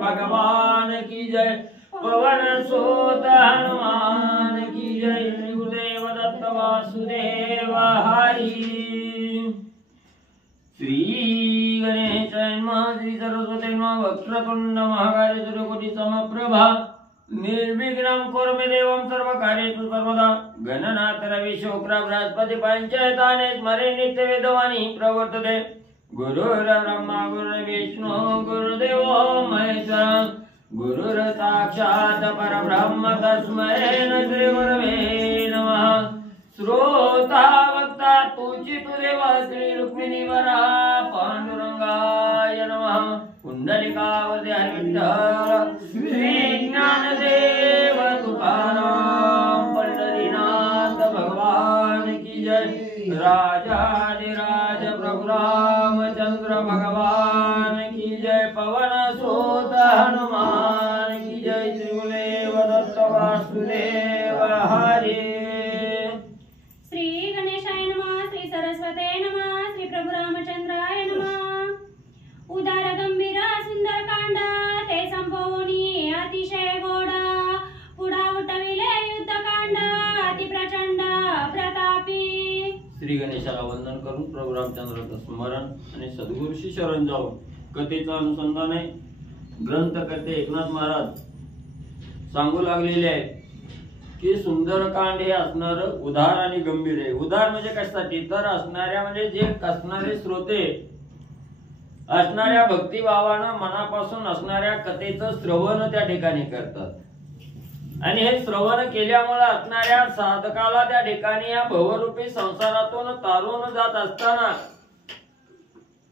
भगवान की जय। पवन सुत हनुमान की जय। श्री गुरुदेव दत्त वासुदेव हरि। श्री गणेशाय नमः। श्री सरस्वती नमः। वक्रतुंड महाकाय सूर्यकोटि समप्रभा निर्विघ्नं कुरु मे देवं सर्वकार्येषु सर्वदा। गणनाथ रवि शुक्र बृहस्पति पंचायताने स्मरे नित्य वेदवाणी प्रवर्तते। गुरुर्ब्रह्मा गुरुर्विष्णु गुरुदेवो महेश्वरः। गुरुर् साक्षात् परब्रह्म तस्मै श्री गुरवे नमः। श्रोता वक्ता तुझी तुदेव श्री रुक्मिणी वरा पांडुरंगाय नमः। कुंडलिकावती हरिविठ्ठल श्री ज्ञानदेव तुकाराम पंढरीनाथ भगवान की जय। राजाधिराज प्रभु रामचंद्र भगवान की जय। पवन सुत हनुमान की जय। श्री गुरुदेव दत्त वासुदेव हरि। श्री गणेशाय नमः। श्री सरस्वते नमः। श्री प्रभु रामचंद्राय नमः। उदार गंभीर सुंदर कांड ते संभवनी अतिशय गोड। पुढा उठविले युद्ध कांड अति प्रचंड प्रतापी। श्री गणेशाला वंदन करून प्रभू रामचंद्राचं स्मरण आणि सद्गुरूशी शरण जाऊन कथेचं अनुसंधान आहे। ग्रंथकर्ते एकनाथ महाराज सांगू लागलेले आहे की सुंदरकांड हे असणार उदार आणि गंभीर आहे। उदार म्हणजे कशासाठी तर असणाऱ्या म्हणजे जे असणारे श्रोते असणाऱ्या भक्तिभावानं मनापासून असणाऱ्या कथेचं श्रवण त्या ठिकाणी करतात आणि हे श्रवण केल्यामुळे असणाऱ्या साधकाला त्या ठिकाणी या भवरूपी संसारातून तारून जात असताना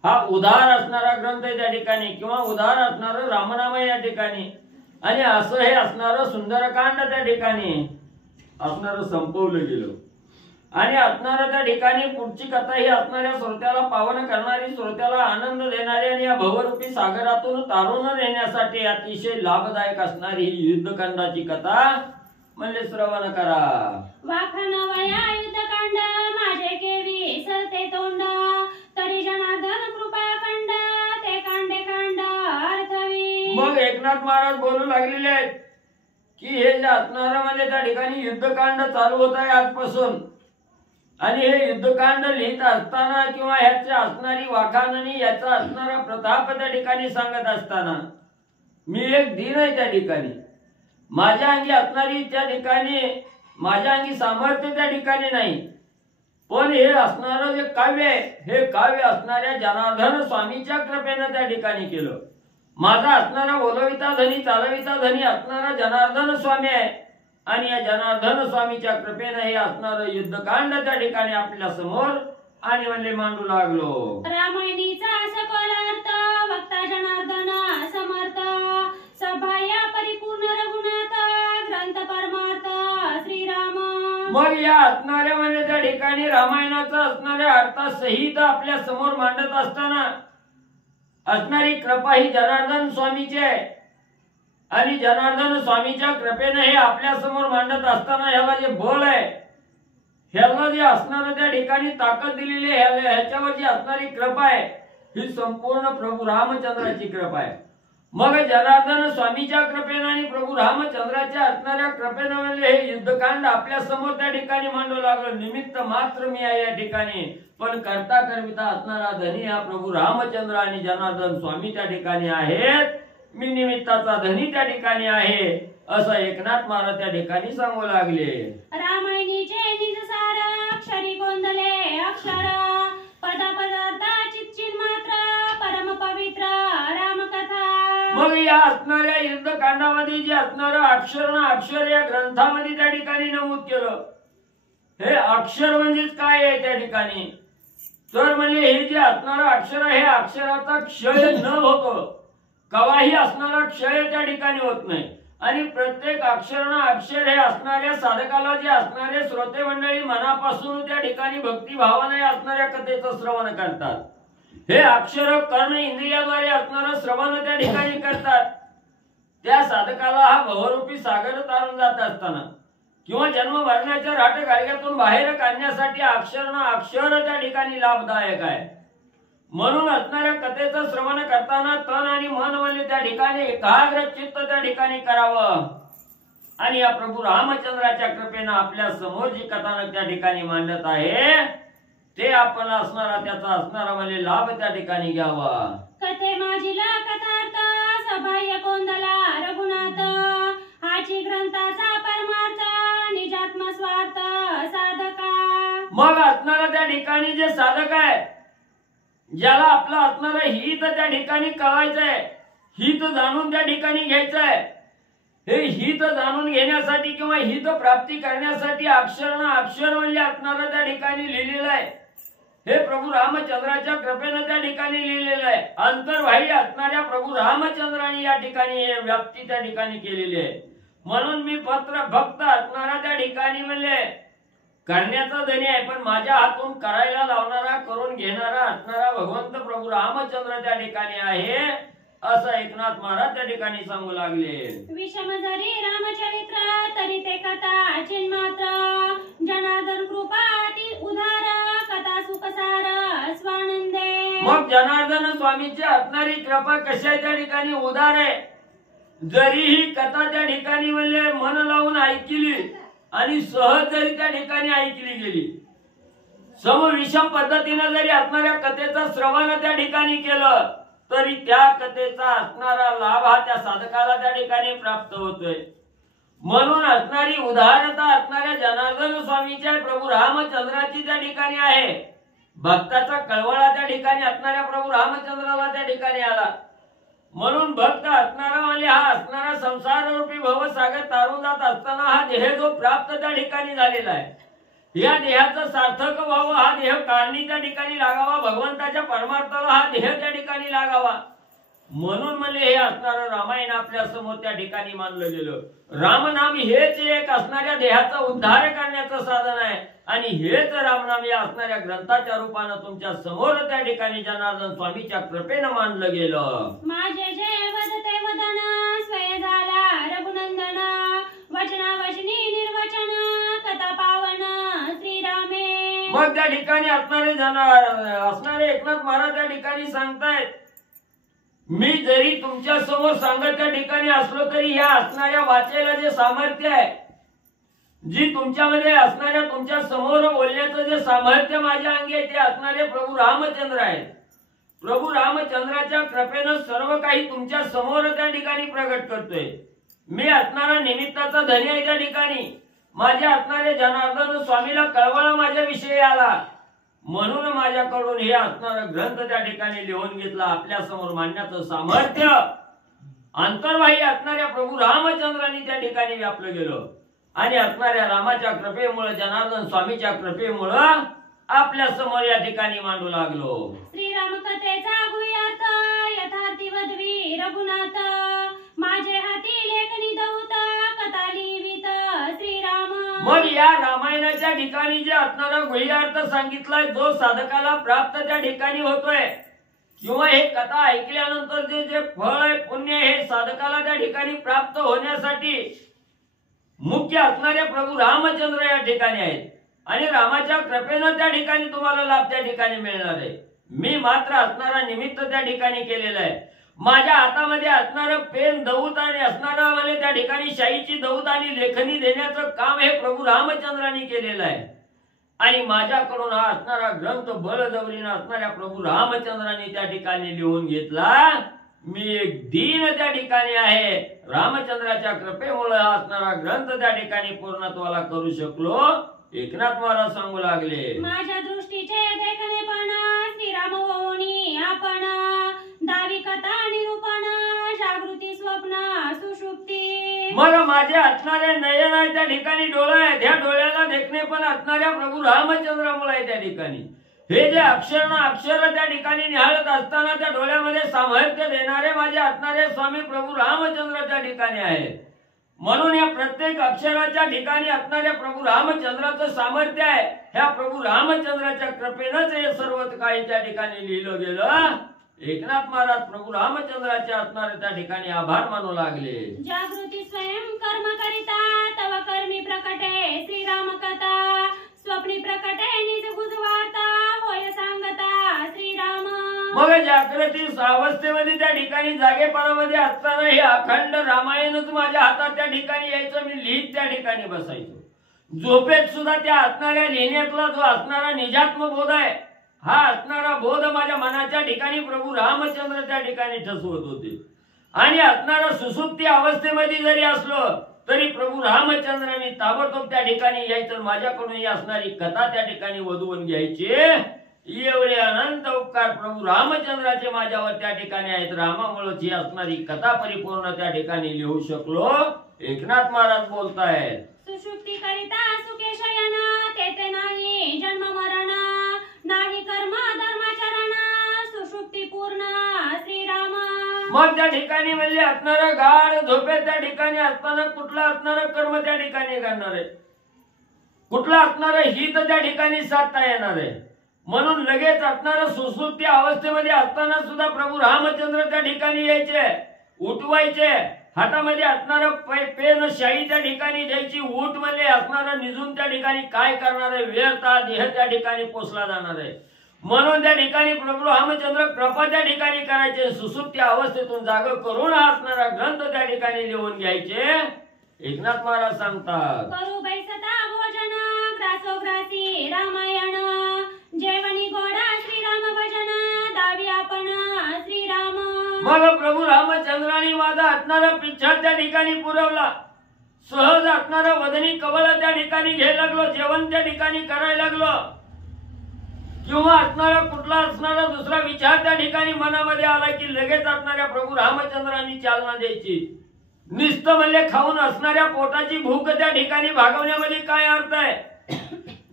हा उदार असणारा ग्रंथ आहे त्या ठिकाणी किंवा उदार असणारं रामनाम या ठिकाणी आणि असं हे असणारं सुंदरकांड त्या ठिकाणी असणारं संपवलं गेलं आणि असणारं त्या ठिकाणी पुढची कथा ही असणाऱ्या श्रोत्याला पावन करणारी श्रोत्याला आनंद देणारी आणि या भवरूपी सागरातून तारून नेण्यासाठी अतिशय लाभदायक असणारी ही युद्धकांडाची कथा म्हणजे श्रवण करा। वाखनवया युद्धकांड माझे केवी सरते तोंड तरी जनार्दन कृपा कंड ते कांडे कांड अर्थवी। मग एकनाथ महाराज बोलू लागलेले आहेत की हे जे असणारं म्हणजे त्या ठिकाणी युद्धकांड चालू होत आहे आजपासून आणि हे युद्धकांड लिहित असताना किंवा ह्याची असणारी वाखाणणी याचा असणारा प्रताप त्या ठिकाणी सांगत असताना मी एक दिन आहे त्या ठिकाणी माझ्या अंगी असणारी त्या ठिकाणी माझ्या अंगी सामर्थ्य त्या ठिकाणी नाही पण हे असणारं जे काव्य आहे हे काव्य असणाऱ्या जनार्दन स्वामीच्या कृपेने त्या ठिकाणी केलं। माझा असणारा बोलविता धनी चालविता धनी असणारा जनार्दन स्वामी आहे आणि या जनार्दन स्वामीच्या कृपेने हे असणारं युद्धकांड त्या ठिकाणी आपल्या समोर आणि म्हणजे मांडू लागलो। रामायणीचा सखोल अर्थ वक्ता जनार्दन समर्थ सभाया परिपूर्ण रघुनाथ ग्रंथ परमार्थ श्रीराम। मग या असणाऱ्या म्हणजे त्या ठिकाणी रामायणाचा असणाऱ्या अर्थासहित आपल्या समोर मांडत असताना असणारी कृपा ही जनार्दन स्वामीची आहे आणि जनार्दन स्वामीच्या कृपेने हे आपल्या समोर मांडत असताना ह्याला जे बळ आहे ह्याला जे असणारं त्या ठिकाणी ताकद दिलेली आहे ह्याच्यावर जी असणारी कृपा आहे ही संपूर्ण प्रभू रामचंद्राची कृपा आहे मग जनार्दन स्वामीच्या कृपेनं आणि प्रभू रामचंद्राच्या असणाऱ्या कृपेनं म्हणजे हे युद्धकांड आपल्या समोर त्या ठिकाणी मांडू लागलं. निमित्त मात्र मी आहे या ठिकाणी, पण करता करविता असणारा धनी हा प्रभू रामचंद्र आणि जनार्दन स्वामी त्या ठिकाणी आहेत. मी निमित्ताचा धनी त्या ठिकाणी आहे असं एकनाथ महाराज त्या ठिकाणी सांगू लागले. रामायणीचे निज सार अक्षरी गोंदले अक्षर पद पदार्थ चित मात्र परम पवित्र रामकथा. मग या असणाऱ्या युद्धकांडामध्ये जे असणारं अक्षर या ग्रंथामध्ये त्या ठिकाणी नमूद केलं. हे अक्षर म्हणजेच काय आहे त्या ठिकाणी, तर म्हणजे हे जे असणारं अक्षर आहे, अक्षराचा क्षय न होतो, कवाही असणारा क्षय त्या ठिकाणी होत नाही. आणि प्रत्येक अक्षर हे असणाऱ्या साधकाला जे असणारे श्रोते मंडळी मनापासून त्या ठिकाणी भक्तिभावाने असणाऱ्या कथेचं श्रवण करतात. हे अक्षर कर्ण इंद्रियाद्वारे असणारं श्रवण त्या ठिकाणी करतात. त्या साधकाला हा भवरूपी सागर तारून जात असताना किंवा जन्म मरणाच्या राटगाडग्यातून बाहेर काढण्यासाठी अक्षर त्या ठिकाणी लाभदायक आहे. म्हणून असणाऱ्या कथेचं श्रवण करताना तन आणि मन म्हणजे त्या ठिकाणी एकाग्र चित्त त्या ठिकाणी करावं. आणि या प्रभू रामचंद्राच्या कृपेनं आपल्या समोर जी कथानक त्या ठिकाणी मांडत आहे ते आपण त्याचा असणारा म्हणजे लाभ त्या ठिकाणी घ्यावा. कथे माझीला कथार्थ सबाह्य कोंदला रघुनाथ हाची ग्रंथाचा परमार्थ निजात्म स्वार्थ साधका. मग असणारा त्या ठिकाणी जे साधक आहे, ज्याला आपलं असणारं हित त्या ठिकाणी कळायचंय, हित जाणून त्या ठिकाणी घ्यायचंय, हे हित जाणून घेण्यासाठी किंवा हित प्राप्ती करण्यासाठी अक्षर म्हणजे असणारं त्या ठिकाणी लिहिलेलं आहे. हे प्रभू रामचंद्राच्या कृपेनं त्या ठिकाणी लिहिलेलं आहे. अंतर्वाही असणाऱ्या प्रभू रामचंद्राने या ठिकाणी हे व्याप्ती त्या ठिकाणी केलेली आहे. म्हणून मी पत्र भक्त असणारा त्या ठिकाणी म्हणजे करण्याचा धनी आहे, पण माझ्या हातून करायला लावणारा, करून घेणारा असणारा भगवंत प्रभू रामचंद्र त्या ठिकाणी आहे असं एकनाथ महाराज त्या ठिकाणी सांगू लागले. विषम जरी रामचरित्र तरी ते कथा चिन्मात्र जनार्दन कृपा अति उदार कथा सुखसार स्वानंदे. मग जनार्दन स्वामीची असणारी कृपा कशा त्या ठिकाणी उदार आहे. जरी ही कथा त्या ठिकाणी म्हणजे मन लावून ऐकली आणि सहज जरी त्या ठिकाणी ऐकली गेली, समविषम पद्धतीने जरी असणाऱ्या कथेचं श्रवण त्या ठिकाणी केलं तरी त्या कथेचा असणारा लाभ हा त्या साधकाला त्या ठिकाणी प्राप्त होतोय. म्हणून असणारी उदारता असणाऱ्या जनार्दन स्वामीच्या प्रभू रामचंद्राची त्या ठिकाणी आहे. भक्ताचा कळवळा त्या ठिकाणी असणाऱ्या प्रभू रामचंद्राला त्या ठिकाणी आला. म्हणून भक्त असणारा म्हणजे हा असणारा संसार रूपी भवसागर तारून जात असताना हा देह जो प्राप्त त्या ठिकाणी झालेला आहे, या देहाचं सार्थक व्हावं, हा देह काढणी त्या ठिकाणी लागावा, भगवंताच्या परमार्थाला हा देह त्या ठिकाणी लागावा. म्हणून म्हणजे हे असणारं रामायण आपल्या समोर त्या ठिकाणी मानलं गेलं. रामनाम हेच एक असणाऱ्या देहाचा उद्धार करण्याचं साधन आहे आणि हेच रामनाम या असणाऱ्या ग्रंथाच्या रूपानं तुमच्या समोर त्या ठिकाणी जनार्दन स्वामीच्या कृपेनं मानलं गेलं. माझे जे वदते वदन स्वय झाला रघुनंदन वचना वचनी निर्वचन कथा पावन श्रीरामे. मग त्या ठिकाणी असणारे एकनाथ महाराज त्या ठिकाणी सांगतायत, मी जरी तुमच्या समोर सांगत त्या ठिकाणी असलो तरी या असणाऱ्या वाचेला जे सामर्थ्य आहे, जी तुमच्यामध्ये असणाऱ्या तुमच्या समोर बोलण्याचं जे सामर्थ्य माझ्या अंगी आहे ते असणारे प्रभू रामचंद्र आहेत. प्रभू रामचंद्राच्या कृपेनं सर्व काही तुमच्या समोर त्या ठिकाणी प्रगट करतोय. मी असणारा निमित्ताचा धनी आहे त्या ठिकाणी. माझ्या असणारे जनार्दन स्वामीला कळवळा माझ्या विषयी आला, म्हणून माझ्याकडून हे असणारा ग्रंथ त्या ठिकाणी लिहून घेतला. आपल्या समोर मांडण्याचं सामर्थ्य अंतर्वाही असणाऱ्या प्रभू रामचंद्रांनी त्या ठिकाणी व्यापलं गेलं आणि असणाऱ्या रामाच्या कृपेमुळे जनार्दन स्वामीच्या मुळे आपल्या समोर या ठिकाणी मांडू लागलो. श्रीराम कथेचा गुह्यार्थ यथार्थी वदवी रघुनाथ माझे हाती लेखनी दौत कथा लिहिवित श्रीराम. मग या रामायणाच्या ठिकाणी जे असणारा गुह्यार्थ सांगितलाय, जो साधकाला प्राप्त त्या ठिकाणी होतोय किंवा हे कथा ऐकल्यानंतर जे फळ आहे, पुण्य हे साधकाला त्या ठिकाणी प्राप्त होण्यासाठी मुख्य असणारे प्रभू रामचंद्र या ठिकाणी आहेत आणि रामाच्या कृपेनं त्या ठिकाणी तुम्हाला लाभ त्या ठिकाणी मिळणार आहे. मी मात्र असणारा निमित्त त्या ठिकाणी केलेला आहे. माझ्या हातामध्ये असणारं पेन दौत आणि असणारं म्हणजे त्या ठिकाणी शाईची दौत आणि लेखणी देण्याचं काम हे प्रभू रामचंद्रांनी केलेलं आहे. आणि माझ्याकडून हा असणारा ग्रंथ बळजबरीने असणाऱ्या प्रभू रामचंद्रांनी त्या ठिकाणी लिहून घेतला. मी एक दीन त्या ठिकाणी आहे. रामचंद्राच्या कृपेमुळे असणारा ग्रंथ त्या ठिकाणी पूर्णत्वाला करू शकलो. एकनाथ महाराज सांगू लागले, माझ्या दृष्टीचे देखणेपण श्रीराम होऊनी आपण, दावी कथा निरूपण जागृती स्वप्न सुषुप्ती. मला माझे असणारे नयन आहे त्या ठिकाणी डोळे आहे. त्या डोळ्याला देखणे पण असणाऱ्या प्रभू रामचंद्रामुळे आहे त्या ठिकाणी. हे जे अक्षर त्या ठिकाणी निहाळत असताना त्या डोळ्यामध्ये सामर्थ्य देणारे माझे असणारे स्वामी प्रभू रामचंद्र त्या ठिकाणी आहेत. म्हणून या प्रत्येक अक्षराच्या ठिकाणी असणाऱ्या प्रभू रामचंद्राचं सामर्थ्य आहे. ह्या प्रभू रामचंद्राच्या कृपेनंच हे सर्व काही त्या ठिकाणी लिहिलं गेलं. एकनाथ महाराज प्रभू रामचंद्राचे असणारे त्या ठिकाणी आभार मानू लागले. जागृती स्वयं कर्म करिता तव कर्मी प्रकटे श्रीराम कथा, स्वप्नी प्रकटे निज गुजवाता होय सांगता श्रीराम. मग जागृती अवस्थेमध्ये त्या ठिकाणी जागेपणामध्ये असताना हे अखंड रामायणच माझ्या हातात त्या ठिकाणी यायचं. मी लिहित त्या ठिकाणी बसायचो. झोपेत सुद्धा त्या असणाऱ्या लिहिण्यातला जो असणारा निजात्म बोध आहे, हा असणारा बोध माझ्या मनाच्या ठिकाणी प्रभू रामचंद्र त्या ठिकाणी ठसवत होते. आणि असणारा सुसुप्ती अवस्थेमध्ये जरी असलो तरी प्रभू रामचंद्रांनी ताबडतोब त्या ठिकाणी यायचं. माझ्याकडून असणारी कथा त्या ठिकाणी वधवून घ्यायची. एवढे अनंत उपकार प्रभू रामचंद्राचे माझ्यावर त्या ठिकाणी आहेत. रामामुळेच ही असणारी कथा परिपूर्ण त्या ठिकाणी लिहू शकलो. एकनाथ महाराज बोलतायत, सुषुप्ती करिता सुखे शयन तेथे नाही जन्म मरण, नाही कर्म धर्माचरण सुषुप्ती पूर्ण श्रीराम. मग त्या ठिकाणी म्हणजे असणारं गाढ झोपेत त्या ठिकाणी असताना कुठलं असणारं कर्म त्या ठिकाणी करणार आहे, कुठलं असणारं हित त्या ठिकाणी साधता येणार आहे. म्हणून लगेच असणारं सुसुप्ती अवस्थेमध्ये असताना सुद्धा प्रभू रामचंद्र त्या ठिकाणी यायचे, उठवायचे. हातामध्ये असणारं पेन शाई त्या ठिकाणी द्यायची. उठ मध्ये असणारं निजून त्या ठिकाणी काय करणार आहे, व्यर्थ देह त्या ठिकाणी पोचला जाणार आहे. म्हणून त्या ठिकाणी प्रभू रामचंद्र कृपा त्या ठिकाणी करायचे. सुसुप्ती अवस्थेतून जाग करून असणारा ग्रंथ त्या ठिकाणी लिहून घ्यायचे. एकनाथ महाराज सांगतात, करू बैसता भोजन ग्रासोग्रासी रामायण, जेवणी गोडा श्रीराम भजन दावी आपण श्रीराम. मग प्रभू रामचंद्रांनी माझा असणारा पिच्छा त्या ठिकाणी पुरवला. सहज असणारा वदनी कवळ त्या ठिकाणी घ्यायला लागलो. जेवण त्या ठिकाणी करायला लागलो. किंवा असणारा कुठला असणारा दुसरा विचार त्या ठिकाणी मनामध्ये आला की लगेच असणाऱ्या प्रभू रामचंद्रांनी चालना द्यायची. नुसतं म्हणजे खाऊन असणाऱ्या पोटाची भूक त्या ठिकाणी भागवण्यामध्ये काय अर्थ आहे.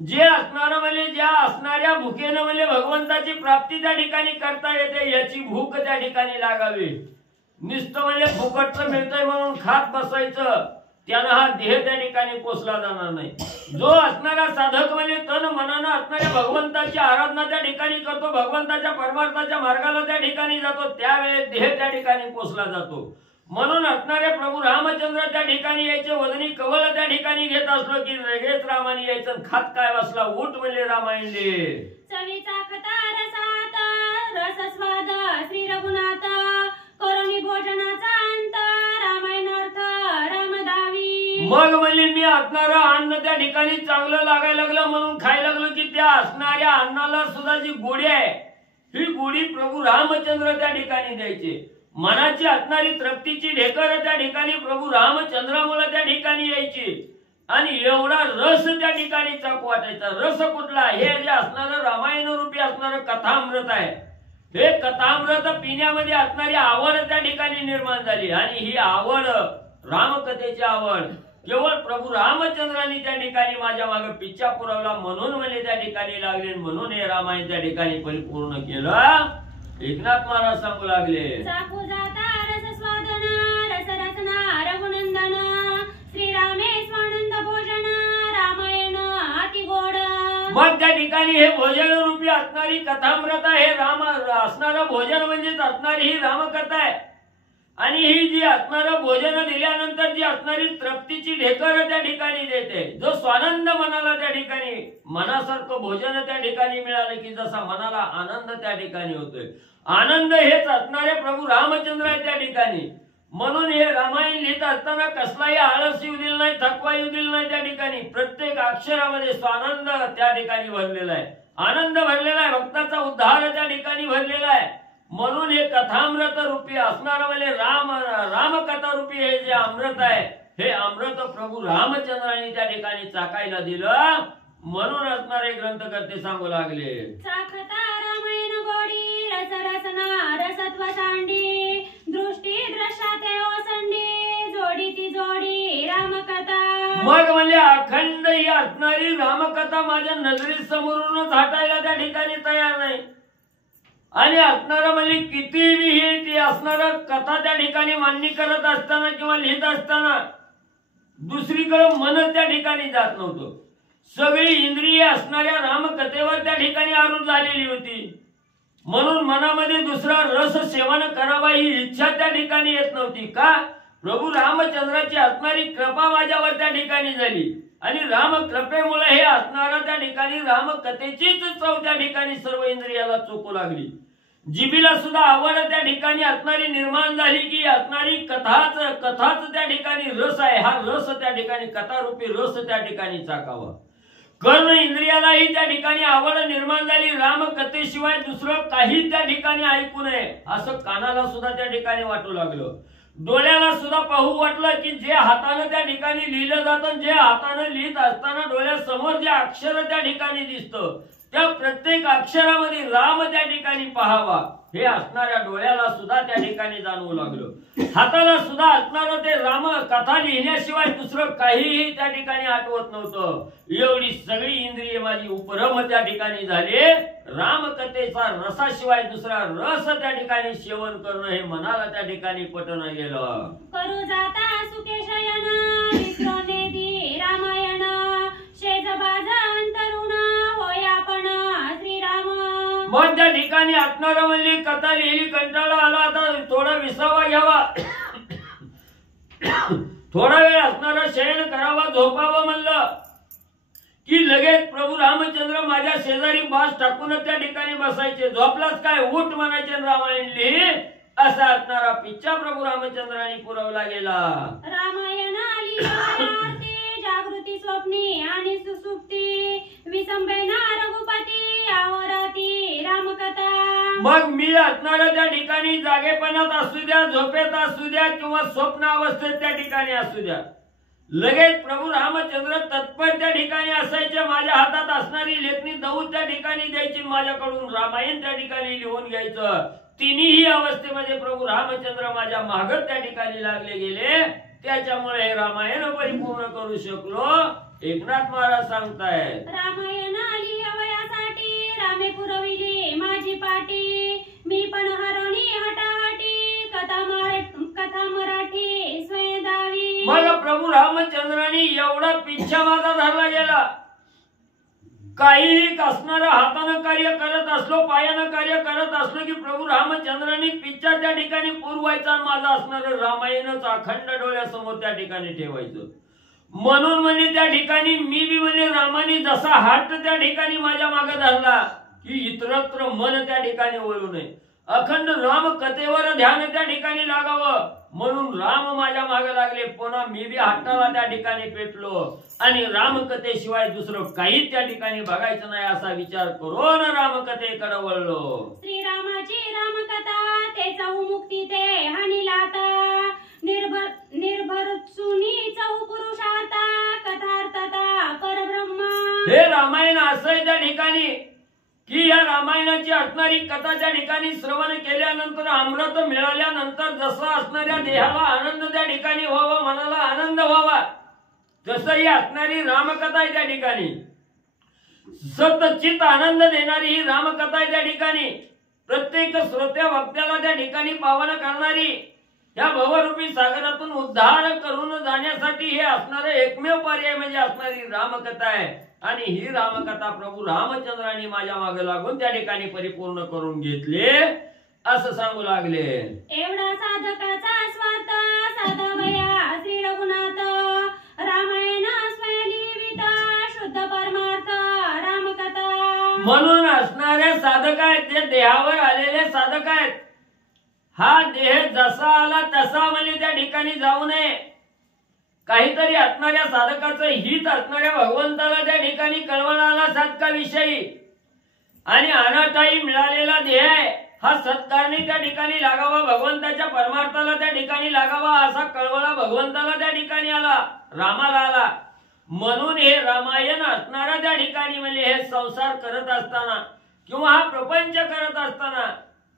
जे असणारं म्हणजे ज्या असणाऱ्या भूकेनं म्हणजे भगवंताची प्राप्ती त्या ठिकाणी करता येते, याची भूक त्या ठिकाणी लागावी. नुसतं म्हणजे फुकटचं मिळतंय म्हणून खात बसायचं, त्यानं हा देह त्या ठिकाणी पोचला जाणार नाही. जो असणारा साधक म्हणजे तन मनानं असणाऱ्या भगवंताची आराधना त्या ठिकाणी करतो, भगवंताच्या परमार्थाच्या मार्गाला त्या ठिकाणी जातो, त्यावेळेस देह त्या ठिकाणी पोचला जातो. म्हणून असणारे प्रभू रामचंद्र त्या ठिकाणी यायचे. वदनी कवळ त्या ठिकाणी घेत असलो की लगेच रामाने यायचं. खात काय वाचला, उठ म्हणजे रामायण लिहे. चवीचा कथा रसात रस स्वाद श्री रघुनाथ, करुणी भोजनाचा अंत रामायण अर्थ रामदावी. मग म्हणजे मी असणारं अन्न त्या ठिकाणी चांगलं लागायला लागलं म्हणून खायला लागलो की त्या असणाऱ्या अन्नाला सुद्धा जी गोडी आहे, ही गोडी प्रभू रामचंद्र त्या ठिकाणी द्यायचे. मनाची असणारी तृप्तीची ढेकर त्या ठिकाणी प्रभू रामचंद्रामुळे त्या ठिकाणी यायची. आणि एवढा रस त्या ठिकाणी चाकू वाटायचा. रस कुठला, हे जे असणारं रामायण रूपी असणारं कथामृत आहे. हे कथामृत पिण्यामध्ये असणारी आवड त्या ठिकाणी निर्माण झाली. आणि ही आवड, रामकथेची आवड, केवळ प्रभू रामचंद्रांनी त्या ठिकाणी माझ्या मागे पिच्छा पुरवला म्हणून मला त्या ठिकाणी लागले. म्हणून हे रामायण त्या ठिकाणी परिपूर्ण केलं. एकनाथ महाराज सांगू लागले, चाकू जाता रस स्वादन रस रसना रघुनंदन, श्रीरामे स्वानंद भोजन रामायण अति गोड. मग त्या ठिकाणी हे भोजन रूपी असणारी कथामृत आहे. राम असणारं भोजन म्हणजेच असणारी ही रामकथा आहे. आणि ही जी असणार भोजन दिल्यानंतर जी असणारी तृप्तीची ढेकर त्या ठिकाणी देते, जो स्वानंद मनाला त्या ठिकाणी मनासारखं भोजन त्या ठिकाणी मिळालं की जसा मनाला आनंद त्या ठिकाणी होतोय, आनंद हेच असणारे प्रभू रामचंद्र आहे त्या ठिकाणी. म्हणून हे रामायण लिहित असताना कसलाही आळस येऊ दिला नाही, थकवा येऊ दिला नाही. त्या ठिकाणी प्रत्येक अक्षरामध्ये स्वानंद त्या ठिकाणी भरलेला आहे, आनंद भरलेला आहे, भक्ताचा उद्धार त्या ठिकाणी भरलेला आहे. म्हणून हे कथामृत रूपी असणारं म्हणजे रामकथा रूपी हे जे अमृत आहे, हे अमृत प्रभू रामचंद्रांनी त्या ठिकाणी चाकायला दिलं. म्हणून असणारे ग्रंथकर्ते सांगू लागले, चाखता रामायण गोडी रस रसना रसत्व सांडी दृष्टी दृश्याते ओसंडी जोडी ती जोडी रामकथा. मग म्हणजे अखंड ही असणारी रामकथा माझ्या नजरेसमोरूनच हटायला त्या ठिकाणी तयार नाही. आणि असणारं म्हणजे कितीही ती असणारं कथा त्या ठिकाणी मांडणी करत असताना किंवा लिहित असताना दुसरीकडे मन त्या ठिकाणी जात नव्हतं. सगळी इंद्रिय असणाऱ्या रामकथेवर त्या ठिकाणी आरूढ झालेली होती. म्हणून मनामध्ये दुसरा रस सेवन करावा ही इच्छा त्या ठिकाणी येत नव्हती. का? प्रभू रामचंद्राची असणारी कृपा माझ्यावर त्या ठिकाणी झाली आणि राम कृपेमुळे हे असणारं त्या ठिकाणी रामकथेचीच चव त्या ठिकाणी सर्व इंद्रियाला चोखू लागली. जिबीला सुद्धा आवड त्या ठिकाणी असणारी निर्माण झाली की असणारी कथाच त्या ठिकाणी रस आहे, हा रस त्या ठिकाणी कथारूपी रस त्या ठिकाणी चाकावा. कर्ण इंद्रियालाही त्या ठिकाणी आवड निर्माण झाली, रामकथेशिवाय दुसरं काही त्या ठिकाणी ऐकू नये असं कानाला सुद्धा त्या ठिकाणी वाटू लागलं. डोळ्याला सुद्धा पाहू वाटलं की जे हाताने त्या ठिकाणी लिहिलं जातं, जे हाताने लिहित असताना डोळ्यासमोर जे अक्षर त्या ठिकाणी दिसतं त्या प्रत्येक अक्षरामध्ये राम त्या ठिकाणी पाहावा हे असणाऱ्या डोळ्याला सुद्धा त्या ठिकाणी जाणवू लागलं. हाताला सुद्धा असणारं ते राम कथा लिहिण्याशिवाय दुसरं काहीही त्या ठिकाणी आठवत नव्हतं. एवढी सगळी इंद्रिय माझी उपरम त्या ठिकाणी झाले. रामकथेचा रसाशिवाय दुसरा रस त्या ठिकाणी सेवन करणं हे मनाला त्या ठिकाणी पटन गेलं. करू जाता सुखे शयन विश्रोने दी रामायण शेज बाज अंतरुण होया पण श्रीराम. मग त्या ठिकाणी असणारं म्हणजे कथा लिहिली, कंटाळा आला, आता थोडा विसावा घ्यावा, थोडा वेळ असणारा शयन करावा, झोपावं म्हणलं की लगेच प्रभू रामचंद्र माझ्या शेजारी बास टाकून त्या ठिकाणी बसायचे. झोपलाच काय, उठ म्हणायचे, रामायण लिही असा असणारा पिच्छा प्रभू रामचंद्रांनी पुरवला गेला. रामायण आली जागृती स्वप्नी आणि सुसुप्ती विसंबेना रघुपती आवराती रामकथा. मग मी असणाऱ्या त्या ठिकाणी जागेपणात असू द्या, झोपेत असू द्या किंवा स्वप्न अवस्थेत त्या ठिकाणी असू द्या, लगेच प्रभू रामचंद्र तत्पर त्या ठिकाणी असायचे. माझ्या हातात असणारी लेखणी दौत त्या ठिकाणी द्यायची, माझ्याकडून रामायण त्या ठिकाणी लिहून घ्यायचं. तिन्ही अवस्थेमध्ये प्रभू रामचंद्र माझ्या मागत त्या ठिकाणी लागले गेले. त्याच्यामुळे हे रामायण परिपूर्ण करू शकलो. एकनाथ महाराज सांगतायत, रामायण आली अवयासाठी रामे पुरविली माझी पाटी मी पण हरणी हटाहटी कथा मराठी स्वयंदावी. मला प्रभू रामचंद्रांनी एवढा पिच्छा माझा धरला गेला. काही असणारं हातानं कार्य करत असलो, पायानं कार्य करत असलो की प्रभू रामचंद्रांनी पिच्छा त्या ठिकाणी पुरवायचा, माझं असणारं रामायणच अखंड डोळ्यासमोर त्या ठिकाणी ठेवायचं. म्हणून म्हणजे त्या ठिकाणी मी बी म्हणजे रामाने जसा हात त्या ठिकाणी माझ्या मागे धरला की इतरत्र मन त्या ठिकाणी वळू नये, अखंड राम कथेवर ध्यान त्या ठिकाणी लागावं. म्हणून राम माझ्या मागे लागले. पुन्हा मी बी हट्टाला त्या ठिकाणी पेटलो आणि रामकथेशिवाय दुसरं काही त्या ठिकाणी बघायचं नाही असा विचार करून रामकथेकडे वळलो. श्रीरामाची रामकथा ते चौ मुक्ती ते हानी लाता निर्भर सुनी चौ पुरुषार्था कथार्थता परब्रह्म. हे रामायण असं त्या ठिकाणी की या रामायणाची असणारी कथा त्या ठिकाणी श्रवण केल्यानंतर, अमृत मिळाल्यानंतर जसं असणाऱ्या देहाला आनंद त्या ठिकाणी व्हावा, मनाला आनंद व्हावा, तसं ही असणारी रामकथा आहे त्या ठिकाणी. सतचित आनंद देणारी ही रामकथा आहे त्या ठिकाणी. प्रत्येक श्रोत्या भक्ताला त्या ठिकाणी पावन करणारी, या भवरूपी सागरातून उद्धार करून जाण्यासाठी हे असणारे एकमेव पर्याय म्हणजे असणारी रामकथा आहे. आणि ही रामकथा प्रभू रामचंद्रांनी माझ्या मागे लागून त्या ठिकाणी परिपूर्ण करून घेतले असं सांगू लागले. एवढा साधकाचा म्हणून असणारे साधक आहेत, जे देहावर आलेले साधक आहेत. हा देह जसा आला तसा म्हणजे त्या ठिकाणी जाऊ नये. काहीतरी असणाऱ्या साधकाचं हित असणाऱ्या भगवंताला त्या ठिकाणी कळवणारा साधकाविषयी आणि अनाठाई मिळालेला देह आहे हा सत्कारणी त्या ठिकाणी लागावा, भगवंताच्या परमार्थाला त्या ठिकाणी लागावा असा कळवळा भगवंताला त्या ठिकाणी आला, रामाला आला. म्हणून हे रामायण असणारा त्या ठिकाणी म्हणजे हे संसार करत असताना किंवा हा प्रपंच करत असताना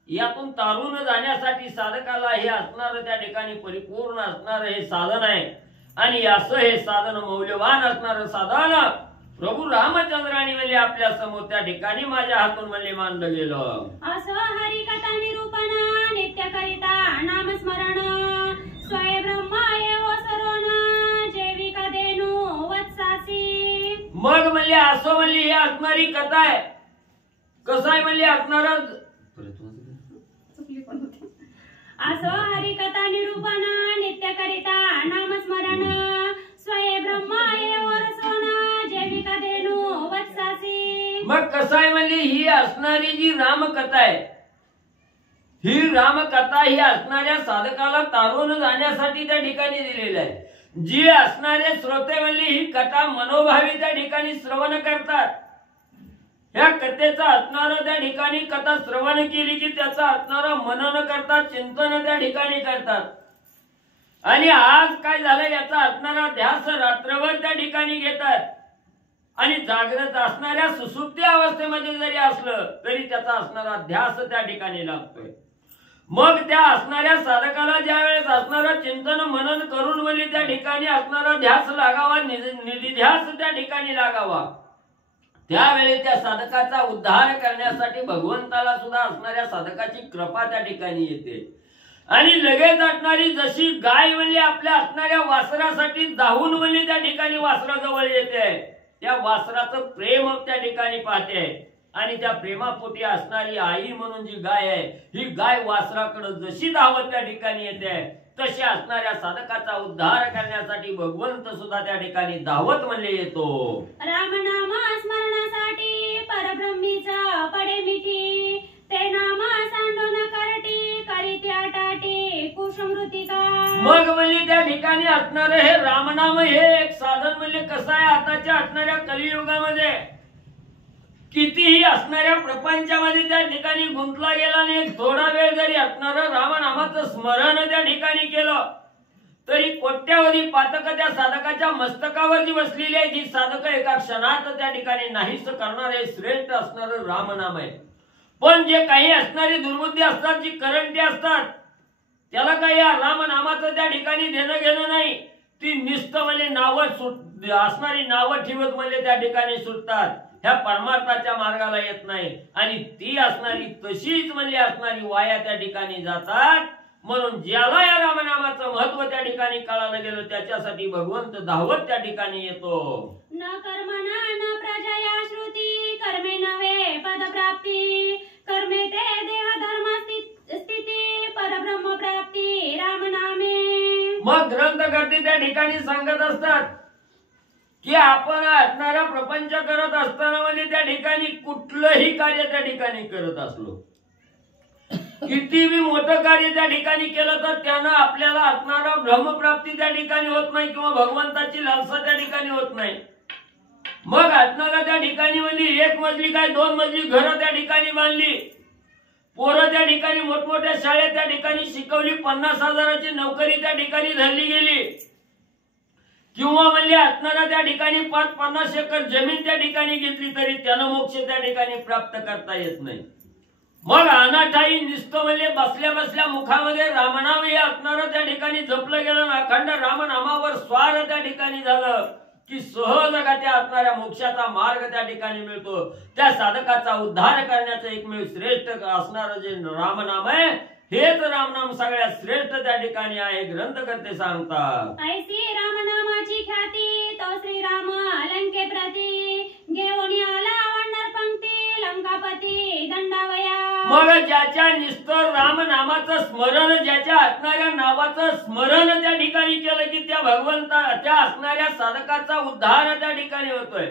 यातून तारून जाण्यासाठी साधकाला हे असणारं त्या ठिकाणी परिपूर्ण असणारं हे साधन आहे. आणि असं हे साधन मौल्यवान असणारं साधन प्रभू रामचंद्राने म्हणजे आपल्या समोर त्या ठिकाणी माझ्या हातून म्हणजे मानलं गेलं. असं हरिकथा निरूपण नित्य करिता नामस्मरण स्वय ब्रह्म एव सरोन जैविका देनु वत्सासी. मग म्हणले असं म्हणले ही असणारी कथा आहे. कसं आहे म्हणले असणार असो हरिकथा निरूपण नित्य करिता नामस्मरण स्वय ब्रह्म एव सरोन जैविका देनु वत्सासी. मग कसं आहे म्हणले ही असणारी जी रामकथा आहे, ही रामकथा ही असणाऱ्या साधकाला तारून जाण्यासाठी त्या ठिकाणी दिलेली आहे. जी असणारे श्रोते म्हणले ही कथा मनोभावी त्या ठिकाणी श्रवण करतात. ह्या कथेचा असणारं त्या ठिकाणी कथा श्रवण केली की त्याचा असणारं मनन करतात, चिंतन त्या ठिकाणी करतात. आणि आज काय झालं याचा असणारा ध्यास रात्रभर त्या ठिकाणी घेतात. आणि जागृत असणाऱ्या सुसुप्ती अवस्थेमध्ये जरी असलं तरी त्याचा असणारा ध्यास त्या ठिकाणी लागतोय. मग त्या असणाऱ्या साधकाला ज्या वेळेस असणारं चिंतन मनन करून म्हणजे त्या ठिकाणी असणारा ध्यास लागावा, निधिध्यास त्या ठिकाणी लागावा, त्यावेळी त्या साधकाचा उद्धार करण्यासाठी भगवंताला सुद्धा असणाऱ्या साधकाची कृपा त्या ठिकाणी येते. आणि लगेच असणारी जशी गाय म्हणजे आपल्या असणाऱ्या वासरासाठी धावून म्हणजे त्या ठिकाणी वासराजवळ येते, त्या वासराचं प्रेम त्या ठिकाणी पाहते. आणि त्या प्रेमापोटी असणारी आई म्हणून जी गाय आहे ही गाय वासराकडे जशी धावत त्या ठिकाणी येते तशी असणाऱ्या साधकाचा उद्धार करण्यासाठी भगवंत सुद्धा त्या ठिकाणी धावत म्हणले येतो. रामनाम स्मरणासाठी परब्रह्मीचा पडे मिठी ते नाम सांडून करटी करीत्या टाटी कुसुमृतिका. मग म्हणजे त्या ठिकाणी असणारं हे रामनाम हे एक साधन म्हणजे कसं आहे, आताच्या असणाऱ्या कलियुगामध्ये कितीही असणाऱ्या प्रपंचामध्ये त्या ठिकाणी गुंतला गेला नाही, थोडा वेळ जरी असणारं रामनामाचं स्मरण त्या ठिकाणी केलं तरी कोट्यावधी पातक त्या साधकाच्या मस्तकावर जी बसलेली आहे जी साधक एका क्षणात त्या ठिकाणी नाहीस करणारे श्रेष्ठ असणारं रामनाम आहे. पण जे काही असणारी दुर्बुद्धी असतात, जी करंटी असतात, त्याला काही या रामनामाचं त्या ठिकाणी देणं घेणं नाही. ती निस्त म्हणजे नावं असणारी नावं ठेवत म्हणजे त्या ठिकाणी सुटतात, ह्या परमार्थाच्या मार्गाला येत नाही. आणि ती असणारी तशीच म्हणजे असणारी वाया त्या ठिकाणी जातात. म्हणून ज्याला या रामनामाचं महत्व त्या ठिकाणी कळायला गेलं त्याच्यासाठी भगवंत धावत त्या ठिकाणी येतो. न कर्मणा न प्रजया श्रुती कर्मे नवे पद प्राप्ती कर्मे ते देह धर्म स्थिती परब्रह्म प्राप्ती रामनामे. मग ग्रंथकर्ते त्या ठिकाणी सांगत असतात की आपण असणारा प्रपंच करत असताना म्हणजे त्या ठिकाणी कुठलंही कार्य त्या ठिकाणी करत असलो, कितीही मोठं कार्य त्या ठिकाणी केलं तर त्यानं आपल्याला असणारा ब्रह्मप्राप्ती त्या ठिकाणी होत नाही किंवा भगवंताची लालसा त्या ठिकाणी होत नाही. मग असणारा त्या ठिकाणी म्हणजे एक मजली काय 2 मजली घरं त्या ठिकाणी बांधली, पोरं त्या ठिकाणी मोठमोठ्या शाळेत त्या ठिकाणी शिकवली, 50,000ची नोकरी त्या ठिकाणी धरली गेली, किंवा म्हणजे असणारा त्या ठिकाणी 5-50 एकर जमीन त्या ठिकाणी घेतली तरी त्यानं मोक्ष त्या ठिकाणी प्राप्त करता येत नाही. मग अनाठाई निस्त म्हणजे बसल्या बसल्या मुखामध्ये रामनाम हे असणारं त्या ठिकाणी जपलं गेलं, अखंड रामनामावर स्वार त्या ठिकाणी झालं की सहज त्या असणाऱ्या मोक्षाचा मार्ग त्या ठिकाणी मिळतो. त्या साधकाचा उद्धार करण्याचं एकमेव श्रेष्ठ असणारं जे रामनाम आहे हेच रामनाम सगळ्यात श्रेष्ठ त्या ठिकाणी आहे, ग्रंथकर्ते सांगतात. ऐसी रामनामाची ख्याती तो श्रीराम लंके प्रती घेऊन आला वंडर पंक्ती लंकापती दंडावया. मग ज्याच्या निस्तर रामनामाचं स्मरण, ज्याच्या असणाऱ्या नावाचं स्मरण त्या ठिकाणी केलं की त्या भगवंता त्या असणाऱ्या साधकाचा उद्धार त्या ठिकाणी होतोय.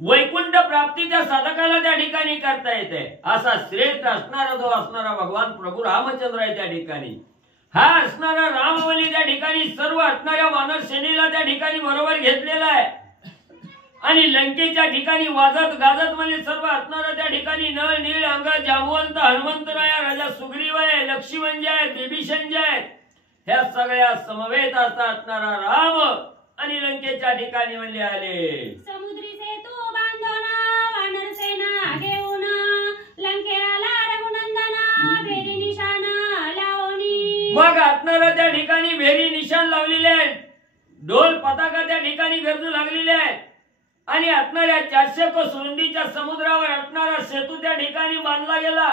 वैकुंठ प्राप्ती त्या साधकाला त्या ठिकाणी करता येते. असा श्रेष्ठ असणारा जो असणारा भगवान प्रभू रामचंद्र आहे त्या ठिकाणी. हा असणारा रामबली त्या ठिकाणी सर्व असणाऱ्या वानर सेनेला त्या ठिकाणी बरोबर घेतलेला आहे. आणि लंकेच्या ठिकाणी वाजत गाजत म्हणजे सर्व असणारा त्या ठिकाणी नळ नीळ अंग जांबवंत हनुमंतराया राजा सुग्रीव आहे, लक्ष्मण आहे, विभीषण आहे, ह्या सगळ्या समवेत असा असणारा राम आणि लंकेच्या ठिकाणी म्हणजे आले. समुद्री सेतू बांधून वानर सेना घेऊन लंकेला रघुनंदना भेरी निशाण लावणी. मग असणारा त्या ठिकाणी भेरी निशाण लावलेले आहेत. ढोल पताका त्या ठिकाणी गरजू लागलेले आहेत. आणि असणाऱ्या 400 कोस रुंदीच्या समुद्रावर असणारा सेतू त्या ठिकाणी बांधला गेला.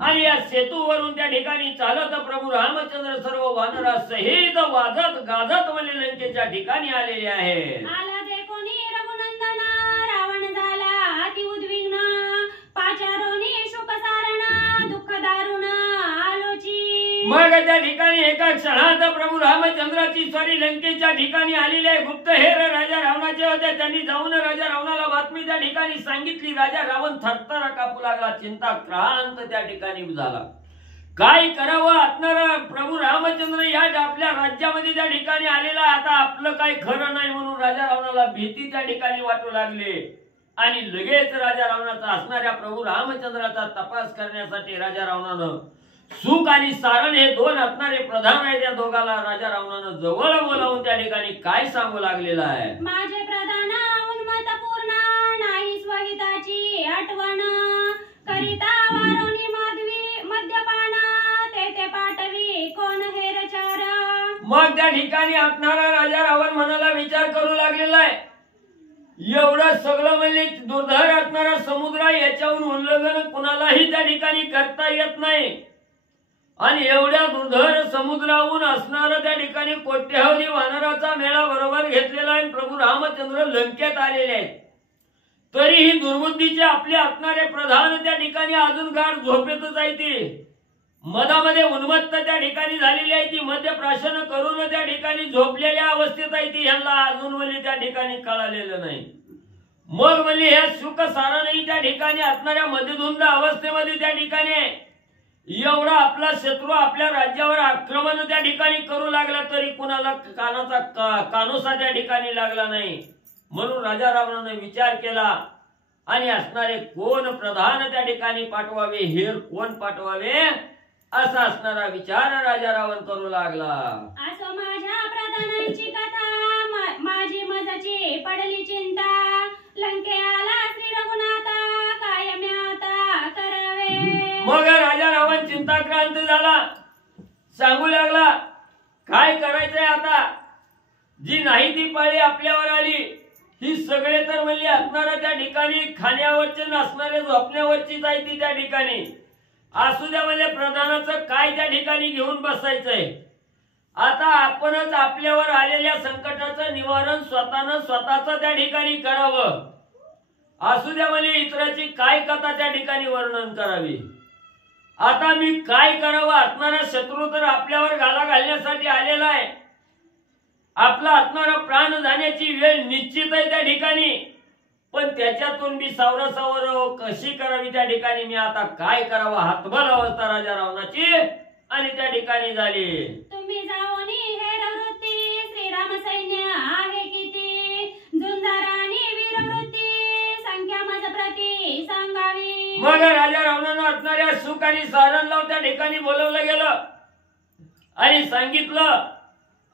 आणि या सेतूवरून त्या ठिकाणी चालत प्रभू रामचंद्र सर्व वानरासहित वाजत गाजत म्हणजे लंकेच्या ठिकाणी आलेले आहेत. आला देखोनी रघुनंदन रावण झाला अति उद्विग्न पाचारोनी शोक सारण दुःख दारुण आलोची. मग त्या ठिकाणी एका क्षणात प्रभू रामचंद्राची स्वारी लंकेच्या ठिकाणी आलेली आहे. गुप्तहेर राजा रावणाचे होते. त्यांनी जाऊन राजा रावणाला बातमी त्या ठिकाणी सांगितली. राजा रावण थरथर कापू लागला, चिंताक्रांत त्या ठिकाणी झाला. काय करावं असणारा प्रभू रामचंद्र या आपल्या राज्यामध्ये त्या ठिकाणी आलेला, आता आपलं काही खरं नाही म्हणून राजा रावणाला भीती त्या ठिकाणी वाटू लागले. आणि लगेच राजा रावणाचा असणाऱ्या प्रभू रामचंद्राचा तपास करण्यासाठी राजा रावणानं सुख आणि सारण हे दोन असणारे प्रधान आहे, त्या दोघाला राजा रावणानं जवळ बोलावून त्या ठिकाणी काय सांगू लागलेलं आहे. माझे प्रधान उन्मत पूर्ण नाही स्वहिताची आठवण करिता वारोनी माधवी मद्यपान ते पाठवी कोण हेरचार. मग त्या ठिकाणी असणारा राजा रावण मनाला विचार करू लागलेला आहे. एवढं सगळं म्हणजे दुर्धर असणारा समुद्र, याच्याहून उल्लंघन कुणालाही त्या ठिकाणी करता येत नाही. आणि एवढ्या दुर्धर समुद्राहून असणारा त्या ठिकाणी कोट्यावधी वानराचा मेळा बरोबर घेतलेला आहे. प्रभू रामचंद्र लंकेत आलेले आहेत. तरीही दुर्बुद्धीचे आपले असणारे प्रधान त्या ठिकाणी अजून गाढ झोपेतच आहे. ती मधामध्ये उन्मत्त त्या ठिकाणी झालेली आहे. ती मध्य प्राशन करून त्या ठिकाणी झोपलेल्या अवस्थेत आहे. ती ह्यांना अजून म्हणजे त्या ठिकाणी कळालेलं नाही. मग म्हणजे हे सुख सारणही त्या ठिकाणी असणाऱ्या मध्यधुंद अवस्थेमध्ये त्या ठिकाणी एवढा आपला शत्रू आपल्या राज्यावर आक्रमण त्या ठिकाणी करू लागला, तरी कुणाला कानाचा कानोसा त्या ठिकाणी लागला नाही. म्हणून राजा रावणाने विचार केला आणि असणारे कोण प्रधान त्या ठिकाणी पाठवावे, हेर कोण पाठवावे, असा असणारा विचार राजा रावण करू लागला. असं माझ्या प्रधानांची कथा माझी मजाची पडली चिंता लंकेला श्री रघुनाथा काय म्याता करावे. मग राजा रावण चिंताक्रांत झाला. सांगू लागला काय करायचंय आता. जी नाही ती पाळी आपल्यावर आली, ही सगळे तर म्हणजे असणाऱ्या त्या ठिकाणी खाण्यावरचे नसणारे झोपण्यावरचीच आहे ती त्या ठिकाणी. असू द्या म्हणजे प्रधानाचं काय त्या ठिकाणी घेऊन बसायचंय. आता आपणच आपल्यावर आलेल्या संकटाचं निवारण स्वतःच त्या ठिकाणी करावं. असू द्या म्हणजे इतराची काय कथा त्या ठिकाणी वर्णन करावी. आता मी काय करावं. असणारा शत्रू तर आपल्यावर घाला घालण्यासाठी आलेला आहे. आपला असणारा प्राण जाण्याची वेळ निश्चित आहे त्या ठिकाणी. पण त्याच्यातून मी सावरासावर कशी करावी त्या ठिकाणी मी आता काय करावं. हातबल अवस्था राजा रावणाची आणि त्या ठिकाणी झाली. तुम्ही जाओनी हेर वृत्ती श्रीराम सैन्य आहे किती झुंजारानी वीर वृत्ती संख्या मज प्रती सांगावी. मग राजा रावणानं असणाऱ्या सुख आणि सारण लावून त्या ठिकाणी बोलवलं गेलं आणि सांगितलं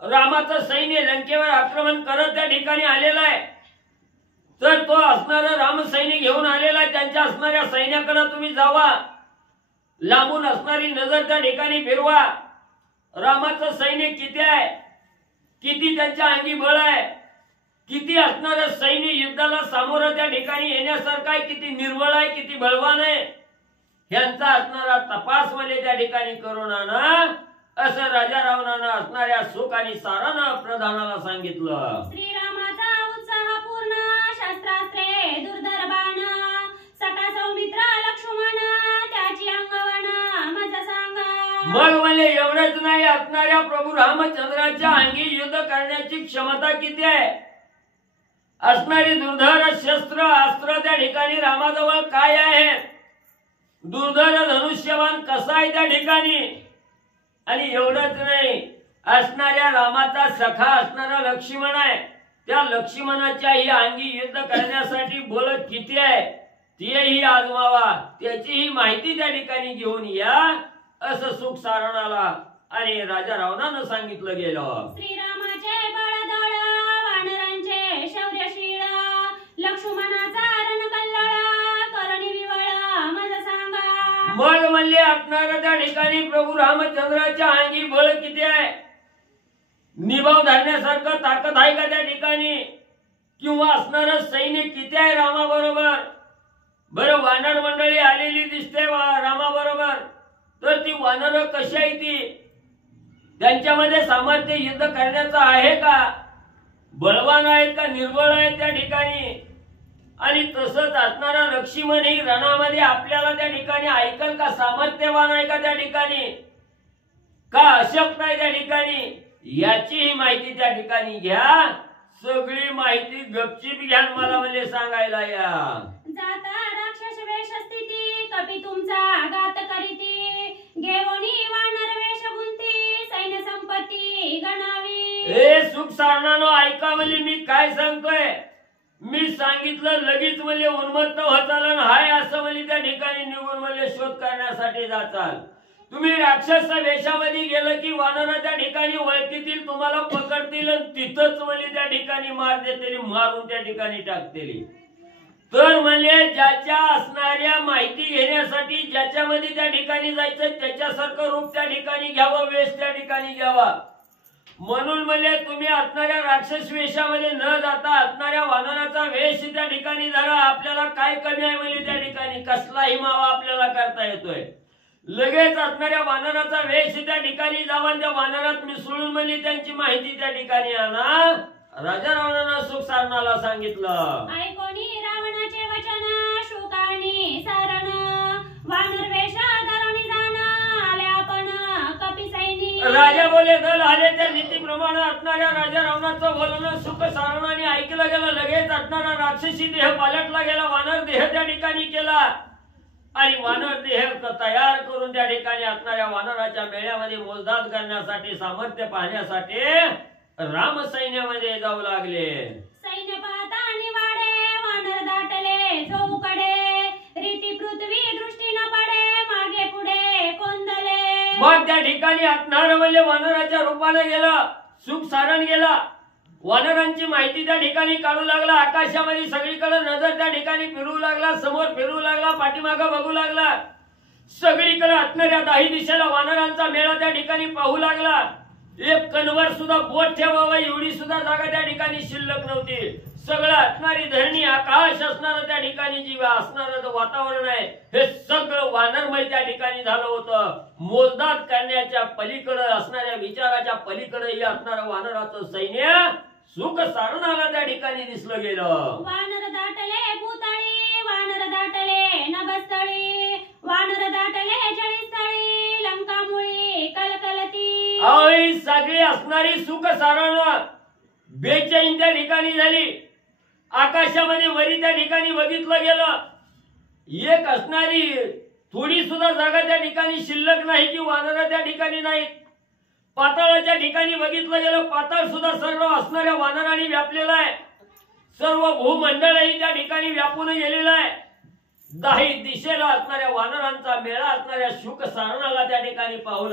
रामाचं सैन्य लंकेवर आक्रमण करत त्या ठिकाणी आलेलं आहे. तर तो असणारा राम सैन्य घेऊन आलेला आहे. त्यांच्या असणाऱ्या सैन्याकडे तुम्ही जावा. लांबून असणारी नजर त्या ठिकाणी फिरवा. रामाचं सैन्य किती आहे, किती त्यांच्या अंगी बळ आहे, किती असणारं सैन्य युद्धाला सामोरं त्या ठिकाणी येण्यासारखं आहे, किती निर्बळ आहे, किती बलवान आहे, ह्यांचा असणारा तपास म्हणजे त्या ठिकाणी करून आणा, असं राजा रावणानं असणाऱ्या सुख आणि सारण प्रधानाला सांगितलं. श्रीरामाचा उत्साह पूर्ण शस्त्रास्त्रे दुर्धर बाण सखा सौमित्र लक्ष्मण त्याची अंगवण मज सांगा. मग म्हणजे एवढंच नाही, असणाऱ्या प्रभू रामचंद्राच्या अंगी युद्ध करण्याची क्षमता किती आहे असणारी दुर्धर शस्त्र अस्त्र त्या ठिकाणी रामाजवळ काय आहे, दुर्धर धनुष्यवान कसा आहे त्या ठिकाणी. आणि एवढंच नाही, असणाऱ्या रामाचा सखा असणारा लक्ष्मण आहे, त्या लक्ष्मणाच्याही अंगी युद्ध करण्यासाठी बळ किती आहे तेही आजमावा, त्याचीही माहिती त्या ठिकाणी घेऊन या असं सुख सारणाला आणि राजा रावणानं सांगितलं गेलं. श्रीरामाचे बळदळ वानरांचे शौर्यशीळ लक्ष्मणाचा रणकल्लोळ करणी विवळ मज सांगा. मग म्हणले असणार त्या ठिकाणी प्रभू रामचंद्राच्या अंगी बळ किती आहे, निभाव धरण्यासारखं ताकद आहे का त्या ठिकाणी, किंवा असणार सैन्य किती आहे रामाबरोबर. बरं वानर मंडळी आलेली दिसते रामाबरोबर, तर ती वानर कशी आहे, ती त्यांच्यामध्ये सामर्थ्य युद्ध करण्याचं आहे का, बळवान आहेत का निर्बळ आहेत त्या ठिकाणी. आणि तसंच असणारा लक्ष्मणही रणामध्ये आपल्याला त्या ठिकाणी ऐकल का, सामर्थ्यवान आहे का त्या ठिकाणी, का अशक्त आहे त्या ठिकाणी, याचीही माहिती त्या ठिकाणी घ्या. सगळी माहिती गपचीप घ्या मला म्हणजे सांगायला या. जाता राक्षस वेश स्थिती कपी तुमचा घात करीती घेवणी वानर वेश गुंती सैन्य संपत्ती गणावी. हे सुख सारणानो ऐका म्हणजे मी काय सांगतोय, मी सांगितलं लगेच म्हणजे उन्मत्त होताल हाय असं म्हणजे त्या ठिकाणी निघून म्हणजे शोध करण्यासाठी जाताल. तुम्ही राक्षस वेशामध्ये गेलं की वानर त्या ठिकाणी ओळखीतील, तुम्हाला पकडतील आणि तिथंच म्हणजे त्या ठिकाणी मार देतील, मारून त्या ठिकाणी टाकतील. तर म्हणजे ज्याच्या असणाऱ्या माहिती घेण्यासाठी ज्याच्यामध्ये त्या ठिकाणी जायचं त्याच्यासारखं रूप त्या ठिकाणी घ्यावं, वेश त्या ठिकाणी घ्यावा. म्हणून म्हणजे तुम्ही असणाऱ्या राक्षस वेशामध्ये न जाता असणाऱ्या वानराचा वेश त्या ठिकाणी धरा. आपल्याला काय कमी आहे म्हणजे त्या ठिकाणी कसलाही मावा आपल्याला करता येतोय. लगेच असणाऱ्या वानराचा वेश त्या ठिकाणी जावा, त्या वानरात मिसळून म्हणजे त्यांची माहिती त्या ठिकाणी आणा. राजा रावणानं सुख सारणाला सांगितलं. ऐकोनी रावणाचे वचन शोकानी सारण वानर वेश धरणी जाण आले आपण कपी सैनी. राजा बोले दल आले त्या नीतीप्रमाणे असणाऱ्या राजा रावणाचं बोलणं सुख सारणाने ऐकलं गेलं. लगेच असणारा राक्षसी देह पालटला गेला, वानर देह त्या ठिकाणी केला आणि वानर देह तयार करून त्या ठिकाणी असणाऱ्या वानराच्या मेळ्यामध्ये मोजदाद करण्यासाठी सामर्थ्य पाहण्यासाठी राम सैन्यामध्ये जाऊ लागले. सैन्य पाहता आणि वाडे वानर दाटले चौकडे रीती पृथ्वी दृष्टी न पडे मागे पुढे कोंदले. मग त्या ठिकाणी असणार म्हणजे वानराच्या रूपाने गेला, सुख सारण गेला, वानरांची माहिती त्या ठिकाणी काढू लागला. आकाशामध्ये सगळीकडे नजर त्या ठिकाणी फिरू लागला, समोर फिरू लागला, पाठीमागे बघू लागला. सगळीकडे असणाऱ्या दाही दिशेला वानरांचा मेळा त्या ठिकाणी पाहू लागला. एक कणवर सुद्धा बोट ठेवावा एवढी सुद्धा जागा त्या ठिकाणी शिल्लक नव्हती. सगळं असणारी धरणी आकाश असणार त्या ठिकाणी जी असणार वातावरण आहे हे सगळं वानरमय त्या ठिकाणी झालं होतं. मोजदाद करण्याच्या पलीकडे असणाऱ्या विचाराच्या पलीकडे असणारं वानराचं सैन्य सुख सारणाला त्या ठिकाणी दिसलं गेलं. वानर दाटले भूतळी वानर दाटले नभस्थळी वानर दाटले जळीस्थळी लंकामुळी कलकलती. आई सगळी असणारी सुख सारण बेचैन त्या ठिकाणी झाली. आकाशामध्ये वरी त्या ठिकाणी बघितलं गेलं, एक असणारी थोडी सुद्धा जागा त्या ठिकाणी शिल्लक नाही की वानर त्या ठिकाणी नाहीत. पाताळाच्या ठिकाणी बघितलं गेलं, पाताळ सुद्धा सर्व असणाऱ्या वानरांनी व्यापलेला आहे. सर्व भूमंडळही त्या ठिकाणी व्यापून गेलेलं आहे. दाही दिशेला असणाऱ्या वानरांचा मेळा असणाऱ्या शुक सारणाला त्या ठिकाणी पाहत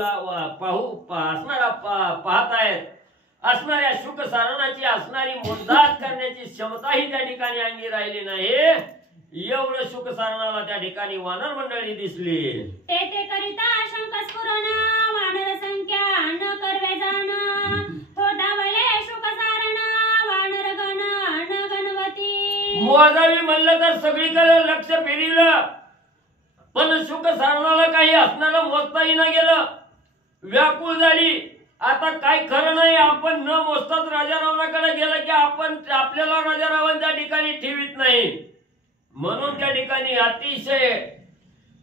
आहेत. असणाऱ्या शुक सारणाची असणारी मोजदाद करण्याची क्षमताही त्या ठिकाणी अंगी राहिली नाही. एवढं शुक सारणाला त्या ठिकाणी वानर मंडळी दिसली. ते करिता शंकस्फुरण वानर संख्या न करवे जाण थोटावले शुक सारण वानर गण न गणवती. मोजावी म्हणलं तर सगळीकडे लक्ष फिरलं, पण शुक सारणाला काही असणारं मोजताही न गेलं. व्याकुळ झाली. आता काय खरं नाही, आपण न मोजताच राजा रावणाकडे गेलं की आपण आपल्याला राजा रावण त्या ठिकाणी ठेवीत नाही. म्हणून त्या ठिकाणी अतिशय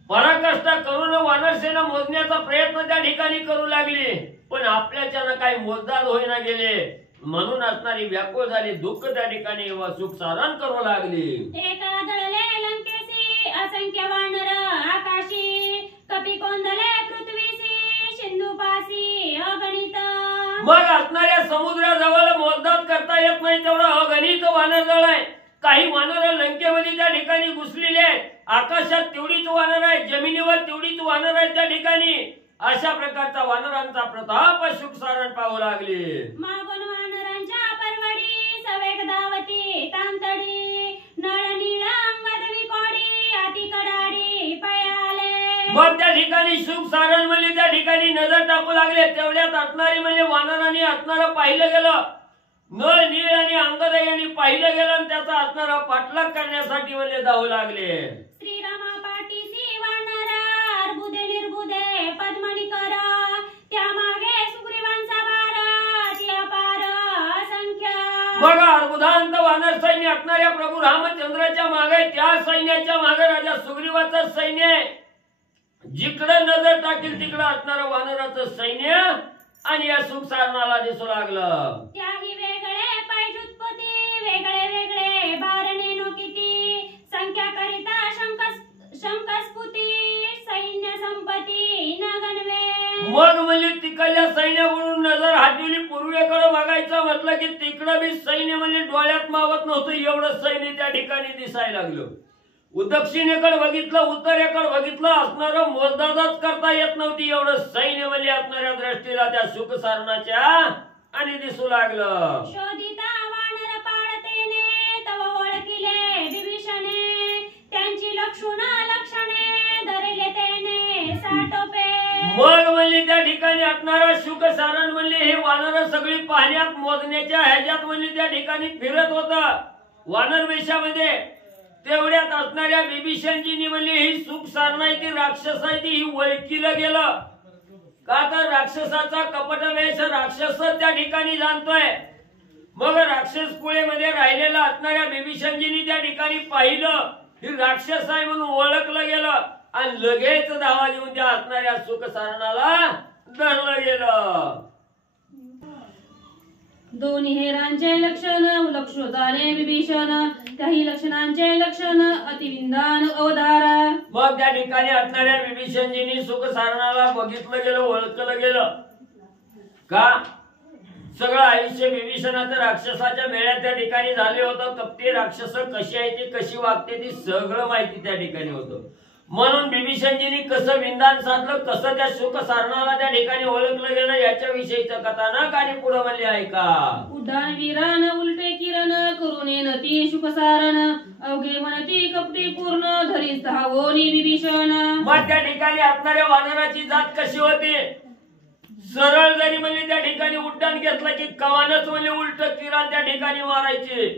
पराकाष्ठा करून वानरसेना मोजण्याचा प्रयत्न त्या ठिकाणी करू लागली, पण आपल्याच्यानं काही मोजदाद होईना गेले. म्हणून असणारी व्याकुळ झाली, दुःख त्या ठिकाणी व सुख सारण करू लागली. एका दळले लंकेसी असंख्य वानर आकाशी, कपी कोंदले पृथ्वीसी सिंधुपासी अगणित. मग असणाऱ्या समुद्राजवळ मोजदाद करता येत नाही तेवढं अगणित वानर दळ आहे. काही वानर लंकेमध्ये त्या ठिकाणी घुसलेले आहेत, आकाशात तेवढीच वानर आहेत, जमिनीवर तेवढीच वानर आहेत त्या ठिकाणी. अशा प्रकारचा वानरांचा प्रताप सुख सारण पाहू लागले. मागून वानरांच्या परवडी सवेग धावती तांतडी, नळ नीळ अंगद विकोडी अति कडाडी पयाले. मग त्या ठिकाणी सुख सारण म्हणजे त्या ठिकाणी नजर टाकू लागले. तेवढ्यात असणारी म्हणजे वानरांनी असणारं पाहिलं गेलं. नळ नीळ आणि अंगद यांनी पाहिलं गेलं आणि त्याचा असणारा पाठलाग करण्यासाठी म्हणजे धावू लागले. श्रीरामा पाठीसी वानरा अर्बुदे निर्बुदे पद्मनी कर, त्या मागे सुग्रीवांचा बारा ती अपार असंख्य. मग अर्बुदांत वानर सैन्य असणाऱ्या प्रभू रामचंद्राच्या मागे, त्या सैन्याच्या मागे राजा सुग्रीवाचं सैन्य आहे. जिकडं नजर टाकेल तिकडं असणारं वानराचं सैन्य आणि या सुख सारणाला दिसू लागलं. त्याही वेगळे पैजुत्पती वेगळे वेगळे बारणे नो किती, संख्या करिता शंकस्फुती सैन्य संपत्ती न गणवे. मग म्हणजे तिकडल्या सैन्याकडून नजर हटवली, पूर्वेकडे बघायचं म्हटलं की तिकडं बी सैन्य म्हणजे डोळ्यात मावत नव्हतं, एवढं सैन्य त्या ठिकाणी दिसायला लागलं. दक्षिणेकडे बघितलं, उत्तरेकडे बघितलं, असणारं मोजदादच करता येत नव्हती, एवढं सैन्य म्हणजे असणाऱ्या दृष्टीला त्या सुख सारणाच्या आणि दिसू लागलं. शोधिता वानर पाळतेने तव ओळखिले विभीषणे, त्यांची लक्षणे धरले तेने साटोपे. मग म्हणजे त्या ठिकाणी असणारं सुख सारण म्हणजे हे वानर सगळी पाहण्यात मोजण्याच्या ह्याच्यात म्हणजे त्या ठिकाणी फिरत होतं वानर वेशामध्ये. तेवढ्यात असणाऱ्या विभीषणजींनी म्हणजे ही सुख सारणा ती राक्षस आहे ती ही ओळखीलं गेलं. का तर राक्षसाचा कपट वेश राक्षस त्या ठिकाणी जाणतोय. मग राक्षस कुळेमध्ये राहिलेला असणाऱ्या विभीषणजींनी त्या ठिकाणी पाहिलं ही राक्षस आहे म्हणून ओळखलं गेलं आणि लगेच धावा देऊन त्या असणाऱ्या सुख सारणाला धरलं गेलं. दोन्ही हेरांचे लक्षण लक्ष झाले विभीषण, त्याही लक्षणांचे लक्षण अतिविंदान अवधारा. मग त्या ठिकाणी असणाऱ्या विभीषणजींनी सुख सारणाला बघितलं गेलं, ओळखलं गेलं. का सगळं आयुष्य विभीषणाचं राक्षसाच्या मेळ्यात त्या ठिकाणी झाले होतं. कपटी राक्षस कशी आहे ती, कशी वागते ती सगळं माहिती त्या ठिकाणी होतं. म्हणून विभीषणजींनी कसं विंदान साधलं, कसं त्या सुख सारणाला त्या ठिकाणी ओळखलं गेलं याच्याविषयीचं कथानक आणि पुढे म्हणले आहे का. उड्डाण वीरान उलटे किरण करून नती सुख सारण, अवघे म्हणती कपटी पूर्ण धरीस धावोनी विभीषण. मग त्या ठिकाणी असणाऱ्या वानराची जात कशी होती, सरळ जरी म्हणजे त्या ठिकाणी उड्डाण घेतलं की कवानच म्हणजे उलट किरण त्या ठिकाणी मारायचे.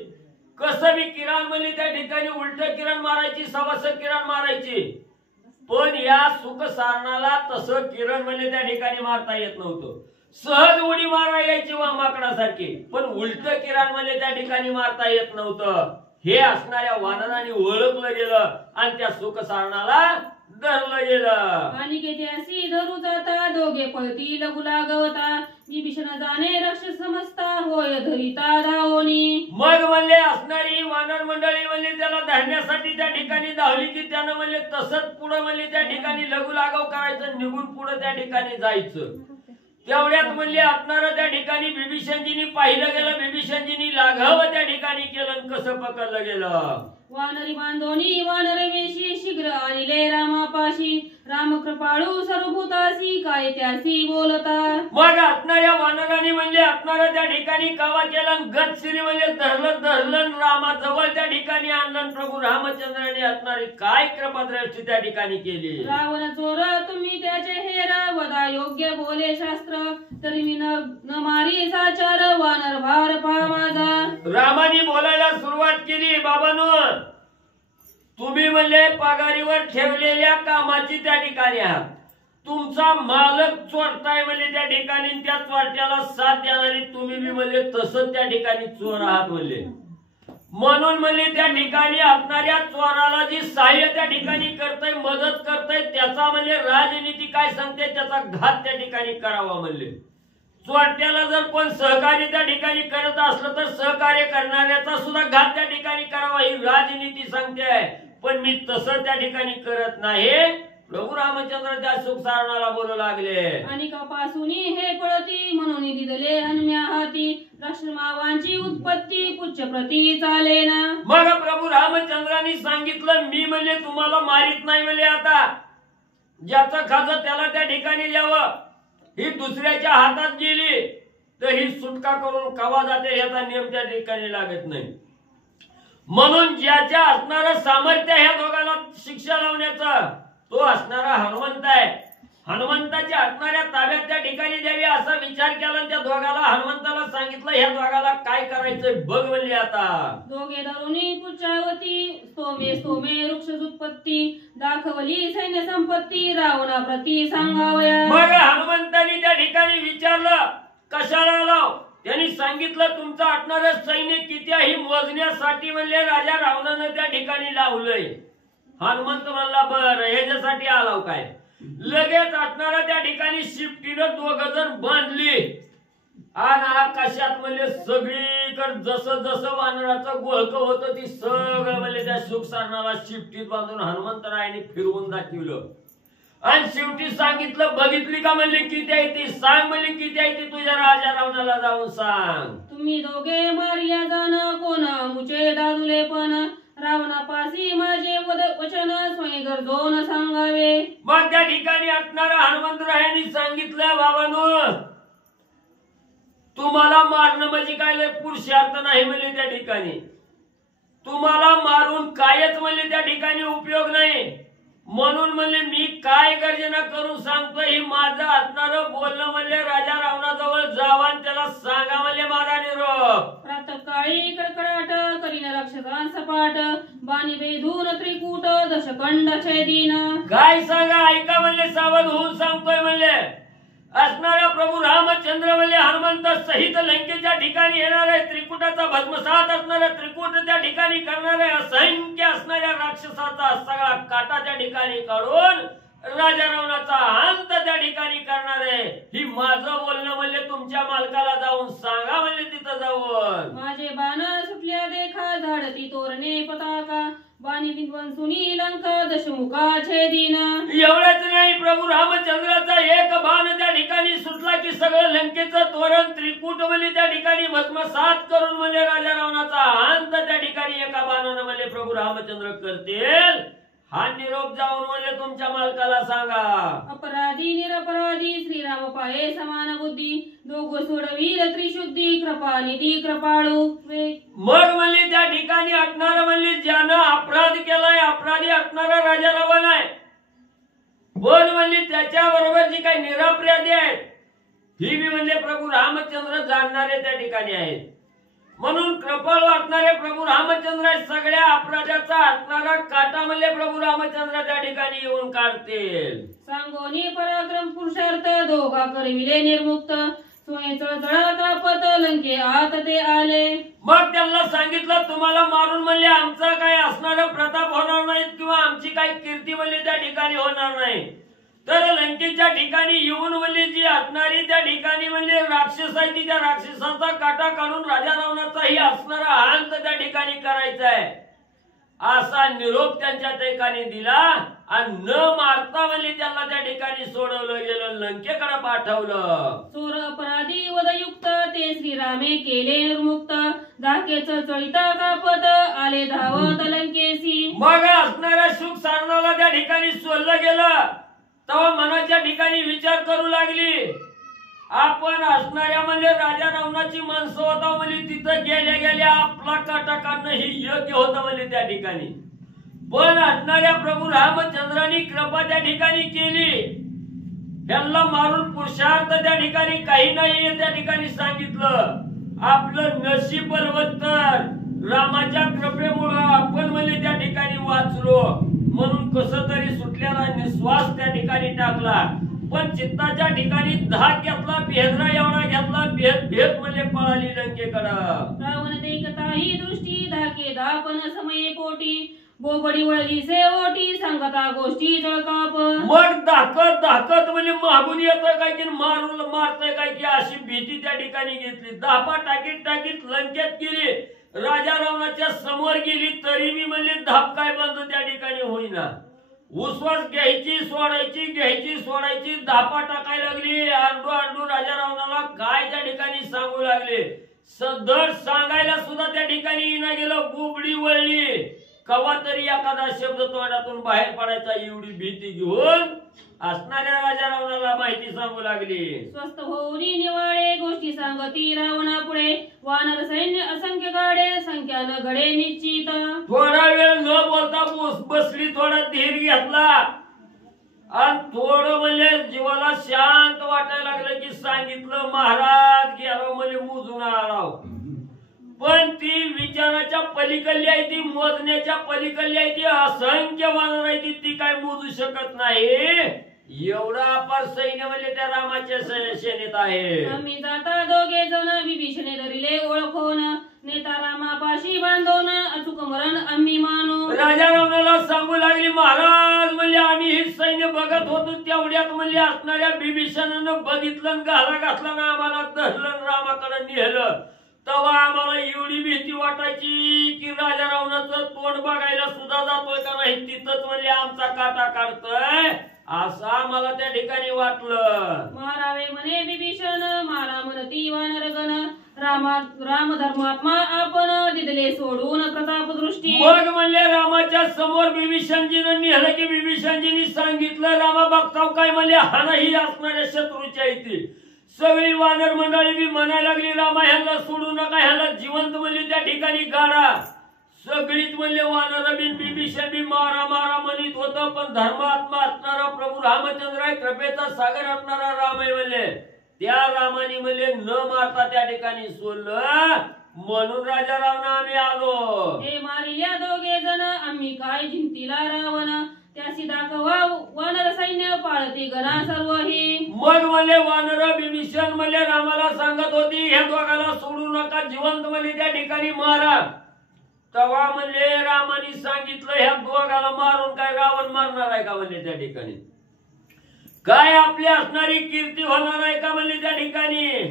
कसं बी किरण म्हणजे त्या ठिकाणी उलट किरण मारायची, सवस किरण मारायची. पण या सुख सारणाला तसं किरण म्हणजे त्या ठिकाणी मारता येत नव्हतं. सहज उडी मारा यायची वामाकडासारखी, पण उलट किरण म्हणजे त्या ठिकाणी मारता येत नव्हतं. हे असणाऱ्या वानरांनी ओळखलं गेलं आणि त्या सुख सारणाला धरलं गेलं. आणि केत्यासी धरू जाता दोघे पळती लगू लागवता, विभीषण जाणे राक्षस समजता होय धरिता धावोनी. मग म्हणले असणारी वानर मंडळी म्हणजे त्याला धरण्यासाठी त्या ठिकाणी धावली की त्यानं म्हणजे तसंच पुढे म्हणजे त्या ठिकाणी लघु लागाव करायचं, निघून पुढे त्या ठिकाणी जायचं. तेवढ्यात म्हणले असणारं त्या ठिकाणी विभीषणजींनी पाहिलं गेलं, विभीषणजींनी लाघव त्या ठिकाणी केलं, कसं पकडलं गेलं. वानरी बांधोनी वानर वेशी शीघ्र आणले रामापाशी, राम कृपाळू सर्वभूतासी काय त्यासी बोलता. मग असणाऱ्या वानरांनी म्हणजे असणाऱ्या त्या ठिकाणी कावा केला, गतशिरी म्हणजे धरलं रामाजवळ त्या ठिकाणी आणलं. प्रभू रामचंद्राने असणारी काय कृपादृष्टी त्या ठिकाणी केली. रावण चोर तुम्ही त्याचे हेर, वदा योग्य बोले शास्त्र, तरी मी न मारी साचार, वानर भार पहा माझा. रामाने बोलायला सुरुवात केली, बाबांनो तुम्ही म्हणले पगारीवर ठेवलेल्या कामाची त्या ठिकाणी आहात, तुमचा मालक चोरताय म्हणजे त्या ठिकाणी, त्या चोरट्याला साथ देणारी तुम्ही बी म्हणले तसंच त्या ठिकाणी चोर आहात म्हणले. म्हणून म्हणले त्या ठिकाणी असणाऱ्या चोराला जी सहाय्य त्या ठिकाणी करताय, मदत करताय, त्याचा म्हणजे राजनीती काय सांगते, त्याचा घात त्या ठिकाणी करावा म्हणले. चोरट्याला जर कोण सहकार्य त्या ठिकाणी करत असलं तर सहकार्य करणाऱ्याचा सुद्धा घात त्या ठिकाणी करावा ही राजनीती सांगते आहे. पण मी तसं त्या ठिकाणी करत नाही. प्रभू रामचंद्र त्या सुख सारणाला बोलू लागले. आणि कपासून हे पळती म्हणून दिदले हनम्या हाती लक्ष्मणावांची उत्पत्ती पुच्छ प्रती चालेना. मग प्रभू रामचंद्रांनी सांगितलं मी म्हणजे तुम्हाला मारित नाही म्हणजे आता ज्याचं खाजं त्याला त्या ठिकाणी द्यावं. ही दुसऱ्याच्या हातात गेली तर ही सुटका करून कवा जाते याचा नियम त्या ठिकाणी लागत नाही. म्हणून ज्याच्या असणारं सामर्थ्य ह्या दोघांना शिक्षा लावण्याचा तो असणारा हनुमंत आहे. हनुमंताच्या असणाऱ्या ताब्यात त्या ठिकाणी द्यावी असा विचार केला. त्या दोघाला हनुमंताला सांगितलं ह्या दोघाला काय करायचंय बघ म्हणले. आता दोघे धरुणी पुच्छावती स्तोमे स्तोमे वृक्ष उत्पत्ती दाखवली सैन्य संपत्ती रावणा प्रती सांगावया. मग हनुमंतानी त्या ठिकाणी विचारलं कशाला लाव. त्यांनी सांगितलं तुमचं असणारं सैन्य किती आहे मोजण्यासाठी म्हणले राजा रावणानं त्या ठिकाणी लावलंय. हनुमंत म्हणला बर ह्याच्यासाठी आलाव काय. लगेच असणारा त्या ठिकाणी शिफ्टीनं दोघ जण बांधली आणि आकाशात म्हणजे सगळीकडे जसं जसं वानराचं गोळक होतं ती सगळं म्हणजे त्या सुख सारणाला शिफ्टीत बांधून हनुमंतरायाने फिरवून दाखवलं. आणि शेवटी सांगितलं बघितली का म्हणले किती आहे ती सांग म्हणले किती आहे ती तुझ्या राजा रावणाला जाऊन सांग. तुम्ही दोघे मारिया जाण कोण मुचे दादुले पण रावणापासी माझे वचन स्वयं गरजोन सांगावे. मग त्या ठिकाणी असणारा हनुमंतरायांनी सांगितलं बाबांनो तुम्हाला मारणं म्हणजे काय लय पुरुषार्थ नाही म्हणले. त्या ठिकाणी तुम्हाला मारून कायच म्हणले त्या ठिकाणी उपयोग नाही. म्हणून म्हणले मी काय गर्जना करून सांगतोय ही माझं असणारं बोलणं म्हणले राजा रावणाजवळ जावा आणि त्याला सांगा म्हणले माझा निरोप. प्रातःकाळी कडकडाट करीन राक्षसां सपाट बाणी बेधून त्रिकूट दशकंड छेदीन. काय सांगा ऐका म्हणले सावध होऊन सांगतोय म्हणले. असणारा प्रभू रामचंद्र म्हणले हनुमंत सहित लंकेच्या ठिकाणी येणार आहे. त्रिकुटाचा भस्मसात असणारा त्रिकुट त्या ठिकाणी करणार आहे. असंख्य असणाऱ्या राक्षसाचा सगळा काटा त्या ठिकाणी काढून राजा रावणाचा अंत त्या ठिकाणी करणार आहे. ही माझं बोलणं म्हणले तुमच्या मालकाला जाऊन सांगा म्हणले तिथं जाऊन. माझे बाण सुटल्या देखा झाडती तोरणे पताका बाणी विध्वंसुनी लंका दशमुखा छेदीन. एवढंच नाही प्रभू रामचंद्राचा एक बाण त्या ठिकाणी सुटला की सगळं लंकेचं तोरण त्रिकूट म्हणजे त्या ठिकाणी भस्मसात करून म्हणजे राजा रावणाचा अंत त्या ठिकाणी एका बाणानं म्हणजे प्रभू रामचंद्र करतील. हा निरोप जाऊन म्हणजे तुमच्या मालकाला सांगा. अपराधी निरपराधी श्रीराम पाये समान बुद्धी दोघ सोडवीर त्रिशुद्धी कृपा निधी कृपाळू. मग म्हणले त्या ठिकाणी असणार म्हणले ज्यानं अपराध केलाय अपराधी असणारा राजा रावण आहे. पण म्हणले त्याच्या बरोबर जी काही निरपराधी आहेत ही बी म्हणजे प्रभू रामचंद्र जाणणारे त्या ठिकाणी आहेत. म्हणून कृपाळू असणारे प्रभू रामचंद्र सगळ्या अपराधाचा असणारा काटा म्हणले प्रभू रामचंद्र त्या ठिकाणी येऊन काढतील. सांगोनी पराक्रम पुरुषार्थ दोघा करविले निर्मुक्त स्वयंच जळा कापत लंके आत ते आले. मग त्यांना सांगितलं तुम्हाला मारून म्हणले आमचा काय असणारा प्रताप होणार नाही किंवा आमची काही कीर्ती म्हणले त्या ठिकाणी होणार नाही. तर लंकेच्या ठिकाणी येऊन म्हणले जी असणारी त्या ठिकाणी म्हणजे राक्षस आहे ती त्या राक्षसाचा काटा काढून राजा रावणाचाही असणारा अंत त्या ठिकाणी करायचा आहे असा निरोप त्यांच्या ठिकाणी दिला. आणि न मारता म्हणले त्यांना त्या ठिकाणी सोडवलं गेलं लंकेकडे पाठवलं. चोर अपराधी वदयुक्त ते श्रीरामे केले निर्मुक्त धाकेच चळिता कापत आले धावत लंकेसी. मग असणाऱ्या सुख सारणाला त्या ठिकाणी सोडलं गेलं. तेव्हा मनाच्या ठिकाणी विचार करू लागली आपण असणाऱ्या म्हणजे राजा रावणाची माणसं होता म्हणजे तिथं गेल्या गेल्या आपला काटा काढणं हे योग्य होतं म्हणजे त्या ठिकाणी. पण असणाऱ्या प्रभू रामचंद्रांनी कृपा त्या ठिकाणी केली. त्यांना मारून पुरुषार्थ त्या ठिकाणी काही नाही त्या ठिकाणी सांगितलं. आपलं नशीब बलवत्तर रामाच्या कृपेमुळे आपण म्हणजे त्या ठिकाणी वाचलो म्हणून कसं तरी सुटल्याला निश्वास त्या ठिकाणी टाकला. पण चित्ताच्या ठिकाणी धाक घेतला भेदरा एवढा घेतला भेद भेद म्हणजे पळाली लंकेकडं. रावण देखताही दृष्टी धाके दापन समये पोटी बोबडी वळली से ओटी सांगता गोष्टी चळकाप. मग धाकत धाकत म्हणजे मागून येतोय काय की मारून मारतोय काय की अशी भीती त्या ठिकाणी घेतली. धापा टाकीत टाकीत लंकेत केली. राजा रावणाच्या समोर गेली तरी मी म्हणले धाप काय बंद त्या ठिकाणी होईना. उस्वास घ्यायची सोडायची घ्यायची सोडायची धापा टाकायला लागली. आंडू आंडू राजा रावणाला काय त्या ठिकाणी सांगू लागले. सदर सांगायला सुद्धा त्या ठिकाणी येणं गेलं. बुबडी वळली. कवा तरी एखादा शब्द तोंडातून बाहेर पडायचा एवढी भीती घेऊन असणाऱ्या राजा रावणाला माहिती सांगू लागली. स्वस्त होऊन निवाळे गोष्टी सांगती रावणा पुढे. वानर सैन्य असंख्य गाडे संख्यानं घडे निश्चित. थोडा वेळ न बोलता बसली. थोडा धीर घेतला आणि थोडं म्हणजे जीवाला शांत वाटायला लागलं की सांगितलं महाराज गेलो म्हणजे मोजून आला. पण ती विचाराच्या पलीकडली आहे. ती मोजण्याच्या पलीकडली आहे. ती असंख्य वानर आहे. ती काय मोजू शकत नाही. एवढा अपार सैन्य म्हणजे त्या रामाच्या सेनेत आहे. आम्ही जाता दोघे जण विभीषणे धरिले ओळखून. नेता रामापाशी बांधून अचूक मरण आम्ही मानू. राजा रावणाला सांगू लागली महाराज म्हणजे आम्ही हे सैन्य बघत होतो तेवढ्यात म्हणजे असणाऱ्या विभीषणानं बघितलं घाला घातला ना आम्हाला धरलं रामाकडे नेलं. तेव्हा आम्हाला एवढी भीती वाटायची की राजा रावणाचं तोंड बघायला सुद्धा जातोय का नाही तिथंच म्हणजे आमचा काटा काढतोय असं आम्हाला त्या ठिकाणी वाटलं. मारावे म्हणे विभीषण मारा म्हणती वानरगण. राम धर्मात्मा आपण दिदले सोडून प्रताप दृष्टी. मग म्हणले रामाच्या समोर विभीषणजीनं नेलं की विभीषणजींनी सांगितलं रामा बघताव काय म्हणले हा नाही असणाऱ्या शत्रूच्या इथे. सगळी वानर मंडळी बी म्हणायला लागली रामा ह्याला सोडू नका ह्याला जिवंत म्हणले त्या ठिकाणी गाडा. सगळीच म्हणले वानर बिन विभीषण बी मारा मारा म्हणत होतं. पण धर्मात्मा असणारा प्रभू रामचंद्र आहे कृपेचा सागर असणारा राम आहे म्हणले. त्या रामाने म्हणले न मारता त्या ठिकाणी सोडलं. म्हणून राजा रावणा आम्ही आलो. हे मारिल्या दोघे जण आम्ही काय जिंतीला रावण. त्यासी दाखवा वानर सैन्य पाळती गणा सर्व ही. मग म्हणले वानर विभीषण म्हणले रामाला सांगत होती ह्या दोघाला सोडू नका जिवंत म्हणले त्या ठिकाणी मारा. तेव्हा म्हणले रामाने सांगितलं ह्या दोघाला मारून काय रावण मारणार आहे का म्हणले त्या ठिकाणी. काय आपली असणारी कीर्ती होणार आहे का म्हणले त्या ठिकाणी.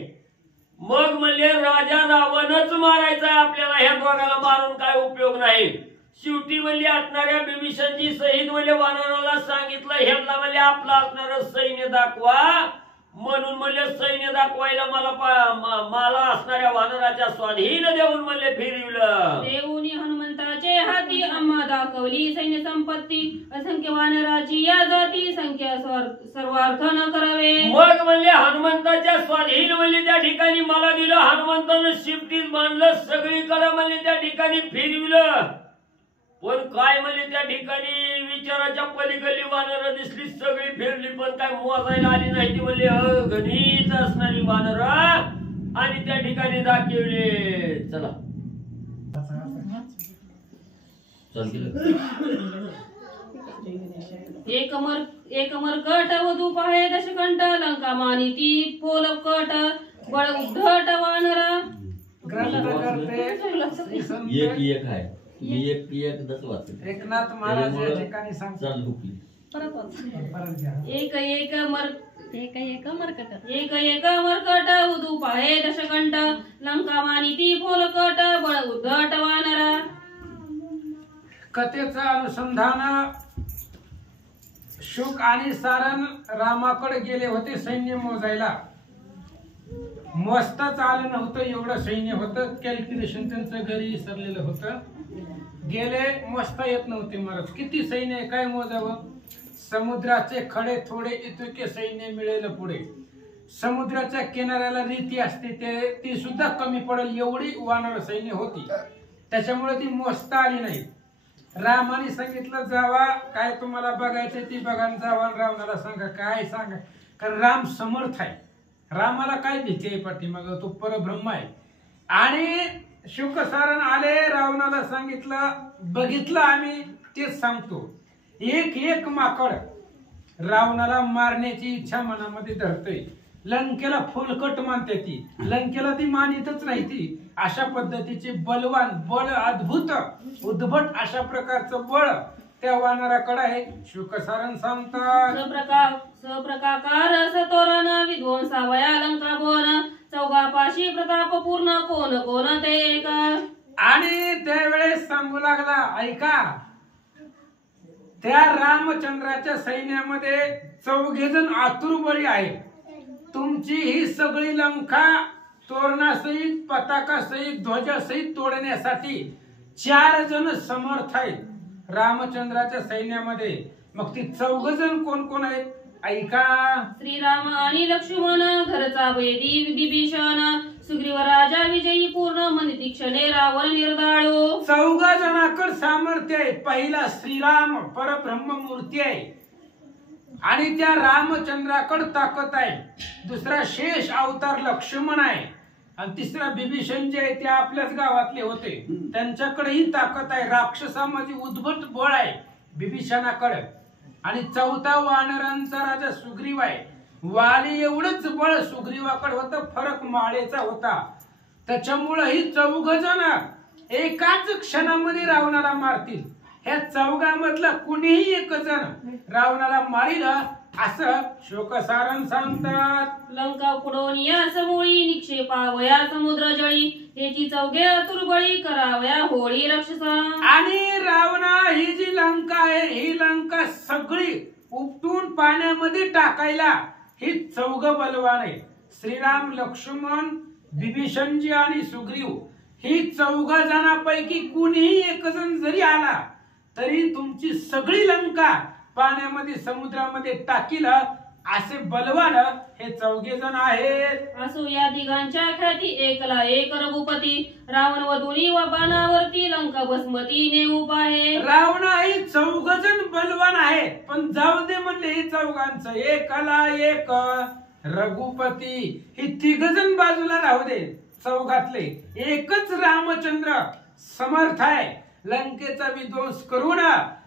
मग म्हणले राजा रावणच मारायचा आहे आपल्याला ह्या दोघाला मारून काय उपयोग नाही. शेवटी म्हणले असणाऱ्या विभीषणजी सहित म्हणले वानराला सांगितलं ह्यांना म्हणले आपलं असणारं सैन्य दाखवा. म्हणून म्हणले सैन्य दाखवायला मला असणाऱ्या वानराच्या स्वाधीन देऊन म्हणले फिरविलं. देऊनी हनुमंताचे हाती आम्हा दाखवली सैन्य संपत्ती. असंख्य वानराची या जाती संख्या सर्वार्थ न करावे. मग म्हणले हनुमंताच्या स्वाधीन म्हणले त्या ठिकाणी मला दिलं. हनुमंतानं शिफ्टीत बांधलं सगळीकडे म्हणले त्या ठिकाणी फिरविलं. पण काय म्हणले त्या ठिकाणी विचाराच्या पलीकडली वानर दिसली सगळी फिरली पण काय मोजायला आली नाही. ती म्हणले अगणित असणारी वानर आणि त्या ठिकाणी दाखवले. चला एक मरकट वधू पाहे दशकंठ लंका मानी ती पोलकट बळ उद्धट वानरा. एक आहे मी एक 10 वाजता एकनाथ महाराज या ठिकाणी सांगतात. एक मरकट उदू पाहे दशकंठ लंका मानी ती पोलकट बळ उद्धट वानरा. कथेचं अनुसंधान शुक आणि सारण रामाकडे गेले होते सैन्य मोजायला. मोजताच आलं नव्हतं एवढं सैन्य होतं. कॅल्क्युलेशन त्यांचं घरी विसरलेलं होतं. गेले मोजता येत नव्हते महाराज किती सैन्य आहे काय मोजावं. समुद्राचे खडे थोडे इतके सैन्य मिळेल पुढे. समुद्राच्या किनाऱ्याला रीती असते ती सुद्धा कमी पडेल एवढी वानर सैन्य होती. त्याच्यामुळे ती मोजता आली नाही. रामाने सांगितलं जावा काय तुम्हाला बघायचं ती बघा जावा. रावणाला सांगा काय सांगा कारण राम समर्थ आहे. रामाला काय भीती आहे पाठीमाग तो परब्रह्म आहे. आणि शुकसारण आले रावणाला सांगितलं बघितलं आम्ही तेच सांगतो. एक माकड रावणाला मारण्याची इच्छा मनामध्ये धरतय. लंकेला फुलकट मानते ती, लंकेला ती मानितच नाही ती. अशा पद्धतीचे बलवान, बळ अद्भुत उद्भट अशा प्रकारचं बळ त्या वानराकडे आहे. शुकसारण सांगतात सप्रकाकार सतोरण विध्वंसावया लंका भुवन चौघापाशी प्रताप पूर्ण कोण कोण ते एक. आणि त्यावेळेस सांगू लागला, ऐका, त्या रामचंद्राच्या सैन्यामध्ये 4 जण आतुरबळी आहेत. तुमची ही सगळी लंका तोरणासहित, पताकासहित, ध्वजासहित तोडण्यासाठी 4 जण समर्थ आहेत रामचंद्राच्या सैन्यामध्ये. मग ती 4 जण कोण कोण आहेत? ऐका. श्रीराम आणि लक्ष्मण, घरचा वैदी विभीषण, सुग्रीव राजा विजयी पूर्ण मनितीक्षणे रावण निर्दाळू. 4 जणांकडे सामर्थ्य आहे. पहिला श्रीराम परब्रह्म मूर्ती आहे आणि त्या रामचंद्राकडे ताकद आहे. दुसरा शेष अवतार लक्ष्मण आहे आणि तिसरा विभीषण जे आहे ते आपल्याच गावातले होते, त्यांच्याकडेही ताकद आहे. राक्षसामध्ये उद्भट बळ आहे विभीषणाकडे. आणि 4था वानरांचा राजा सुग्रीव आहे. वाली एवढंच बळ सुग्रीवाकडे होतं, फरक माळेचा होता. त्याच्यामुळे ही 4 जण एकाच क्षणामध्ये रावणाला मारतील. ह्या 4 मधला कुणीही 1 जण रावणाला मारील असं शोकसारण सांगतात. लंका उकडून या समोळी निक्षेपावया समुद्र जळी हेची 4 आतुरबळी करावया होळी राक्षसा. आणि रावणा ही जी लंका आहे, ही लंका सगळी उपटून पाण्यामध्ये टाकायला ही 4 बलवान आहे. श्रीराम, लक्ष्मण, विभीषणजी आणि सुग्रीव. ही 4 जणांपैकी कुणीही 1 जण जरी आला तरी तुमची सगळी लंका पाण्यामध्ये, समुद्रामध्ये टाकील असे बलवान हे 4 जण आहेत. असो या दिगांच्या ख्याती एकला एक रघुपती रावण वधुनी व बाणावरती लंका भस्मती नेऊप आहे. रावणा ही 4 जण बलवान आहेत, पण जाऊ दे म्हणले हे 4घांचं. एकला एक रघुपती, ही 3 जण बाजूला राहू दे. 4घातले एकच रामचंद्र समर्थ आहे. लंकेचा विध्वंस करून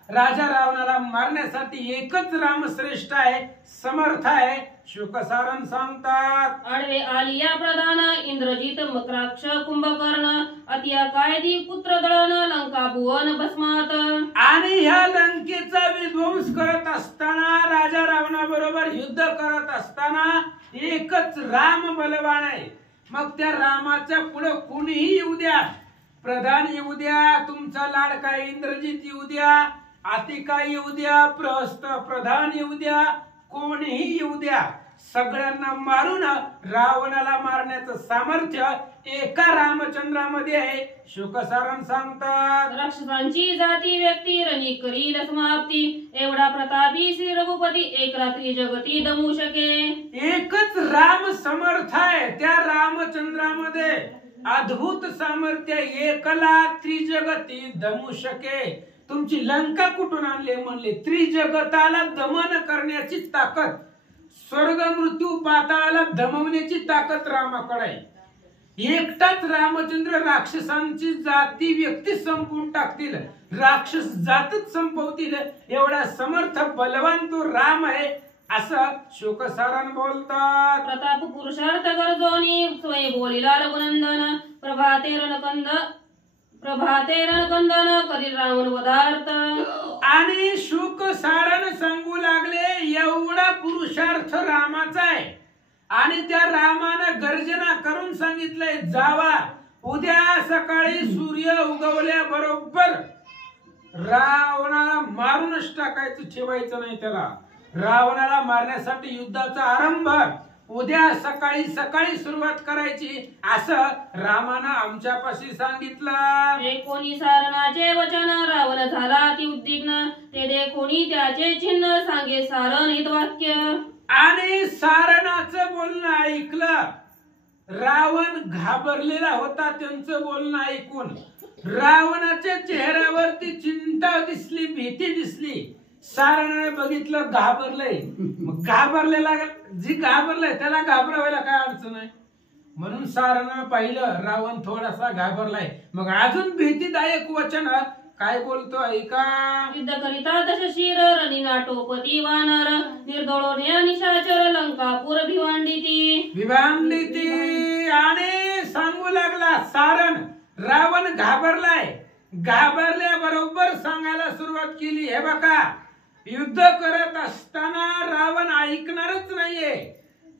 राजा रावणाला मारण्यासाठी एकच रामश्रेष्ठ आहे, समर्थ आहे. शुकसारण सांगतात. आडवे आलिया प्रधान इंद्रजित मकराक्ष कुंभकर्ण अतिया कायदी पुत्र दळण लंका भुवन भस्मात. आणि ह्या लंकेचा विध्वंस करत असताना, राजा रावणाबरोबर युद्ध करत असताना एकच राम बलवान आहे. मग त्या रामाच्या पुढे कुणीही येऊ द्या, प्रधान येऊ द्या, तुमचा लाडका इंद्रजित येऊ द्या, अतिका येऊ द्या, प्रहस्त प्रधान येऊ द्या, कोणीही येऊ द्या, सगळ्यांना मारून रावणाला मारण्याचं सामर्थ्य एका रामचंद्रामध्ये आहे. शुकसारण सांगतात. राक्षसांची जाती व्यक्ती रणी करील समाप्ती एवढा प्रतापी श्री रघुपती एक रात्री जगती दमू शके. एकच राम समर्थ आहे. त्या रामचंद्रामध्ये अद्भुत सामर्थ्य, एकला त्रिजगती दमू शके. तुमची लंका कुठून आणली म्हणले? त्रिजगताला दमन करण्याची ताकद, स्वर्ग मृत्यू पाताळाला दमवण्याची ताकद रामाकडे आहे. एकटाच रामचंद्र राक्षसांची जाती व्यक्ती संपवून टाकतील, राक्षस जातच संपवतील, एवढा समर्थ बलवान तो राम आहे असं शोकसारण बोलतात. प्रताप पुरुषार्थ गरजोनी स्वय बोलिला रघुनंदन प्रभाते रणकंदन करील रावण वदार्थ. आणि शोकसारण सांगू लागले एवढा पुरुषार्थ रामाचा आहे. आणि त्या रामानं गर्जना करून सांगितलंय, जावा उद्या सकाळी सूर्य उगवल्या बरोबर रावणाला मारूनच टाकायचं, ठेवायचं नाही त्याला. रावणाला मारण्यासाठी युद्धाचा आरंभ उद्या सकाळी सकाळी सुरुवात करायची असं रामानं आमच्यापाशी सांगितलं. कोणी सारणाचे वचन रावण झाला ती उद्विग्न ते देखोनी त्याचे चिन्ह सांगे सारण हित वाक्य. आणि सारणाचं बोलणं ऐकलं, रावण घाबरलेला होता. त्यांचं बोलणं ऐकून रावणाच्या चेहऱ्यावरती चिंता दिसली, भीती दिसली. सारणाने बघितलं, घाबरलंय. मग घाबरलेला, जी घाबरलंय त्याला घाबरायला काय अडचण आहे. म्हणून सारणाने पाहिलं रावण थोडासा घाबरलाय. मग अजून भीतीदायक वचन काय बोलतो ऐका. युद्ध करिता दशशीर रणी नाटोपती वानर निर्दोळोने निशाचर लंकापूर भिवांडी विभांडिती आणि सांगू लागला सारण. रावण घाबरलाय. घाबरल्याबरोबर सांगायला सुरुवात केली, हे बघा युद्ध करत असताना रावण ऐकणारच नाहीये.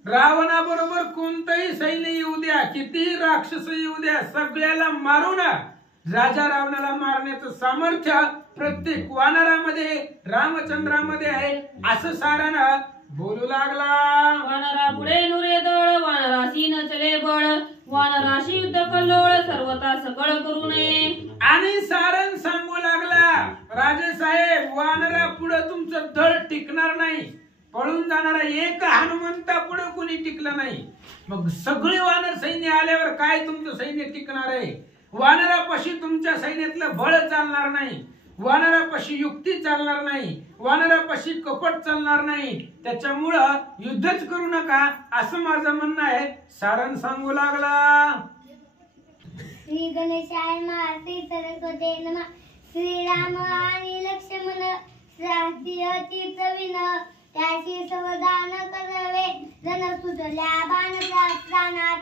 रावणाबरोबर कोणतंही सैन्य येऊ द्या, किती राक्षस येऊ द्या, सगळ्याला मारून राजा रावणाला मारण्याचं सामर्थ्य प्रत्येक वानरामध्ये रामचंद्रामध्ये आहे असं सारण बोलू लागला. वानरा पुढे नुरे दळ, वानराशी नचले बळ, वानराशी युद्ध कल्लोळ, सर्वता सकळ करू नये. आणि सारण सांगू लागला, राजे साहेब वानरा पुढे तुमचं दळ टिकणार नाही. पळून जाणारा एक हनुमंता पुढे कोणी टिकलं नाही. मग सगळे वानर सैन्य आल्यावर काय तुमचं सैन्य टिकणार आहे? वानरापाशी तुमच्या सैन्यातलं बळ चालणार नाही, वानरापाशी युक्ती चालणार नाही, वानरापाशी कपट चालणार नाही. त्याच्यामुळं युद्धच करू नका असं माझं म्हणणं आहे. सारण सांगू लागला. श्री गणेशाय नमः, श्री सरस्वती नमः. श्रीराम आणि लक्ष्मण अति प्रवीण, त्याची संधान करावे जन सुटल्या बाणप्राणात.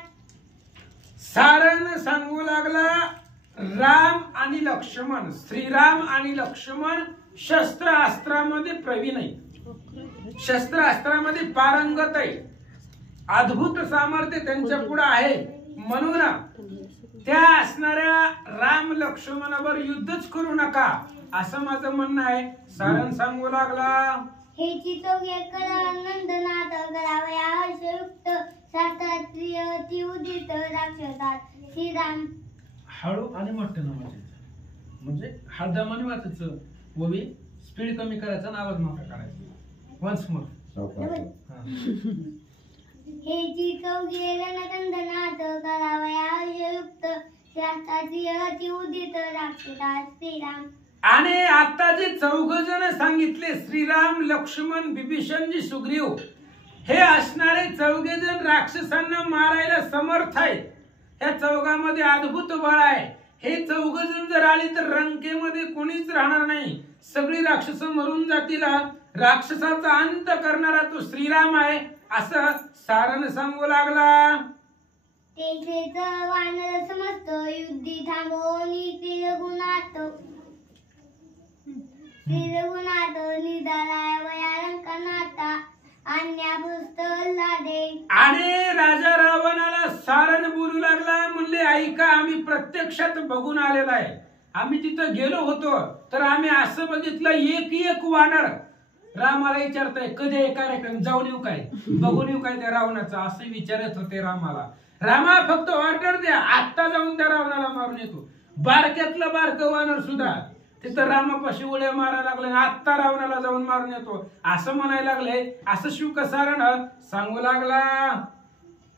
सारण सांगू लागला, राम आणि लक्ष्मण, श्रीराम आणि लक्ष्मण शस्त्र अस्त्रामध्ये प्रवीण आहे, शस्त्र अस्त्रामध्ये पारंगत आहे, अद्भुत सामर्थ्य त्यांच्या पुढे आहे. म्हणून त्या असणाऱ्या राम लक्ष्मणावर युद्धच करू नका असं माझं म्हणणं आहे. सारण सांगू लागला. हे चितोगे करा नंदनाथ, करावया हर्षयुक्त शास्त्रात्रिय ती उदित राक्षसात. श्रीराम. हळू आणि मोठं नावाचं म्हणजे हळदामाने वाचायचं, ववी स्पीड कमी करायचा आणि आवाज मोठा करायचा. Once more. हे चितोगे रणकंदनाथ, करावया हर्षयुक्त शास्त्रात्रिय ती उदित राक्षसात. श्रीराम. आणि आता जे 4 जण सांगितले, श्रीराम लक्ष्मण विभीषणजी सुग्रीव, हे असणारे 4 जण राक्षसांना मारायला समर्थ आहेत. या 4मध्ये अद्भुत बळ आहे. हे 4 जण जर आले तर रंकेमध्ये कोणीच राहणार नाही, सगळी राक्षस मरून जातील. राक्षसाचा अंत करणारा तो श्रीराम आहे असं सारण सांगू लागला. तेथेच वानर समस्त युद्धी थांबवून त्रिगुणात निधाराय वयारंकनाथा अन्याभूस्त लादे. आणि राजा रावणाला सारण बोलू लागला, म्हणले ऐका, आम्ही प्रत्यक्षात बघून आलेला आहे. आम्ही तिथं गेलो होतो तर आम्ही असं बघितलं, एक वानर रामाला विचारताय कधी कार्यक्रम जाऊन येऊ काय, बघून येऊ काय त्या रावणाचा, असं विचारत होते रामाला. रामा फक्त ऑर्डर द्या, आत्ता जाऊन त्या रावणाला मारून येतो. बारक्यातलं बारकं वानर सुद्धा तिथं रामापाशी उड्या मारायला लागले, आत्ता रावणाला जाऊन मारून येतो असं म्हणायला लागले. असं शुक सारण सांगू लागला.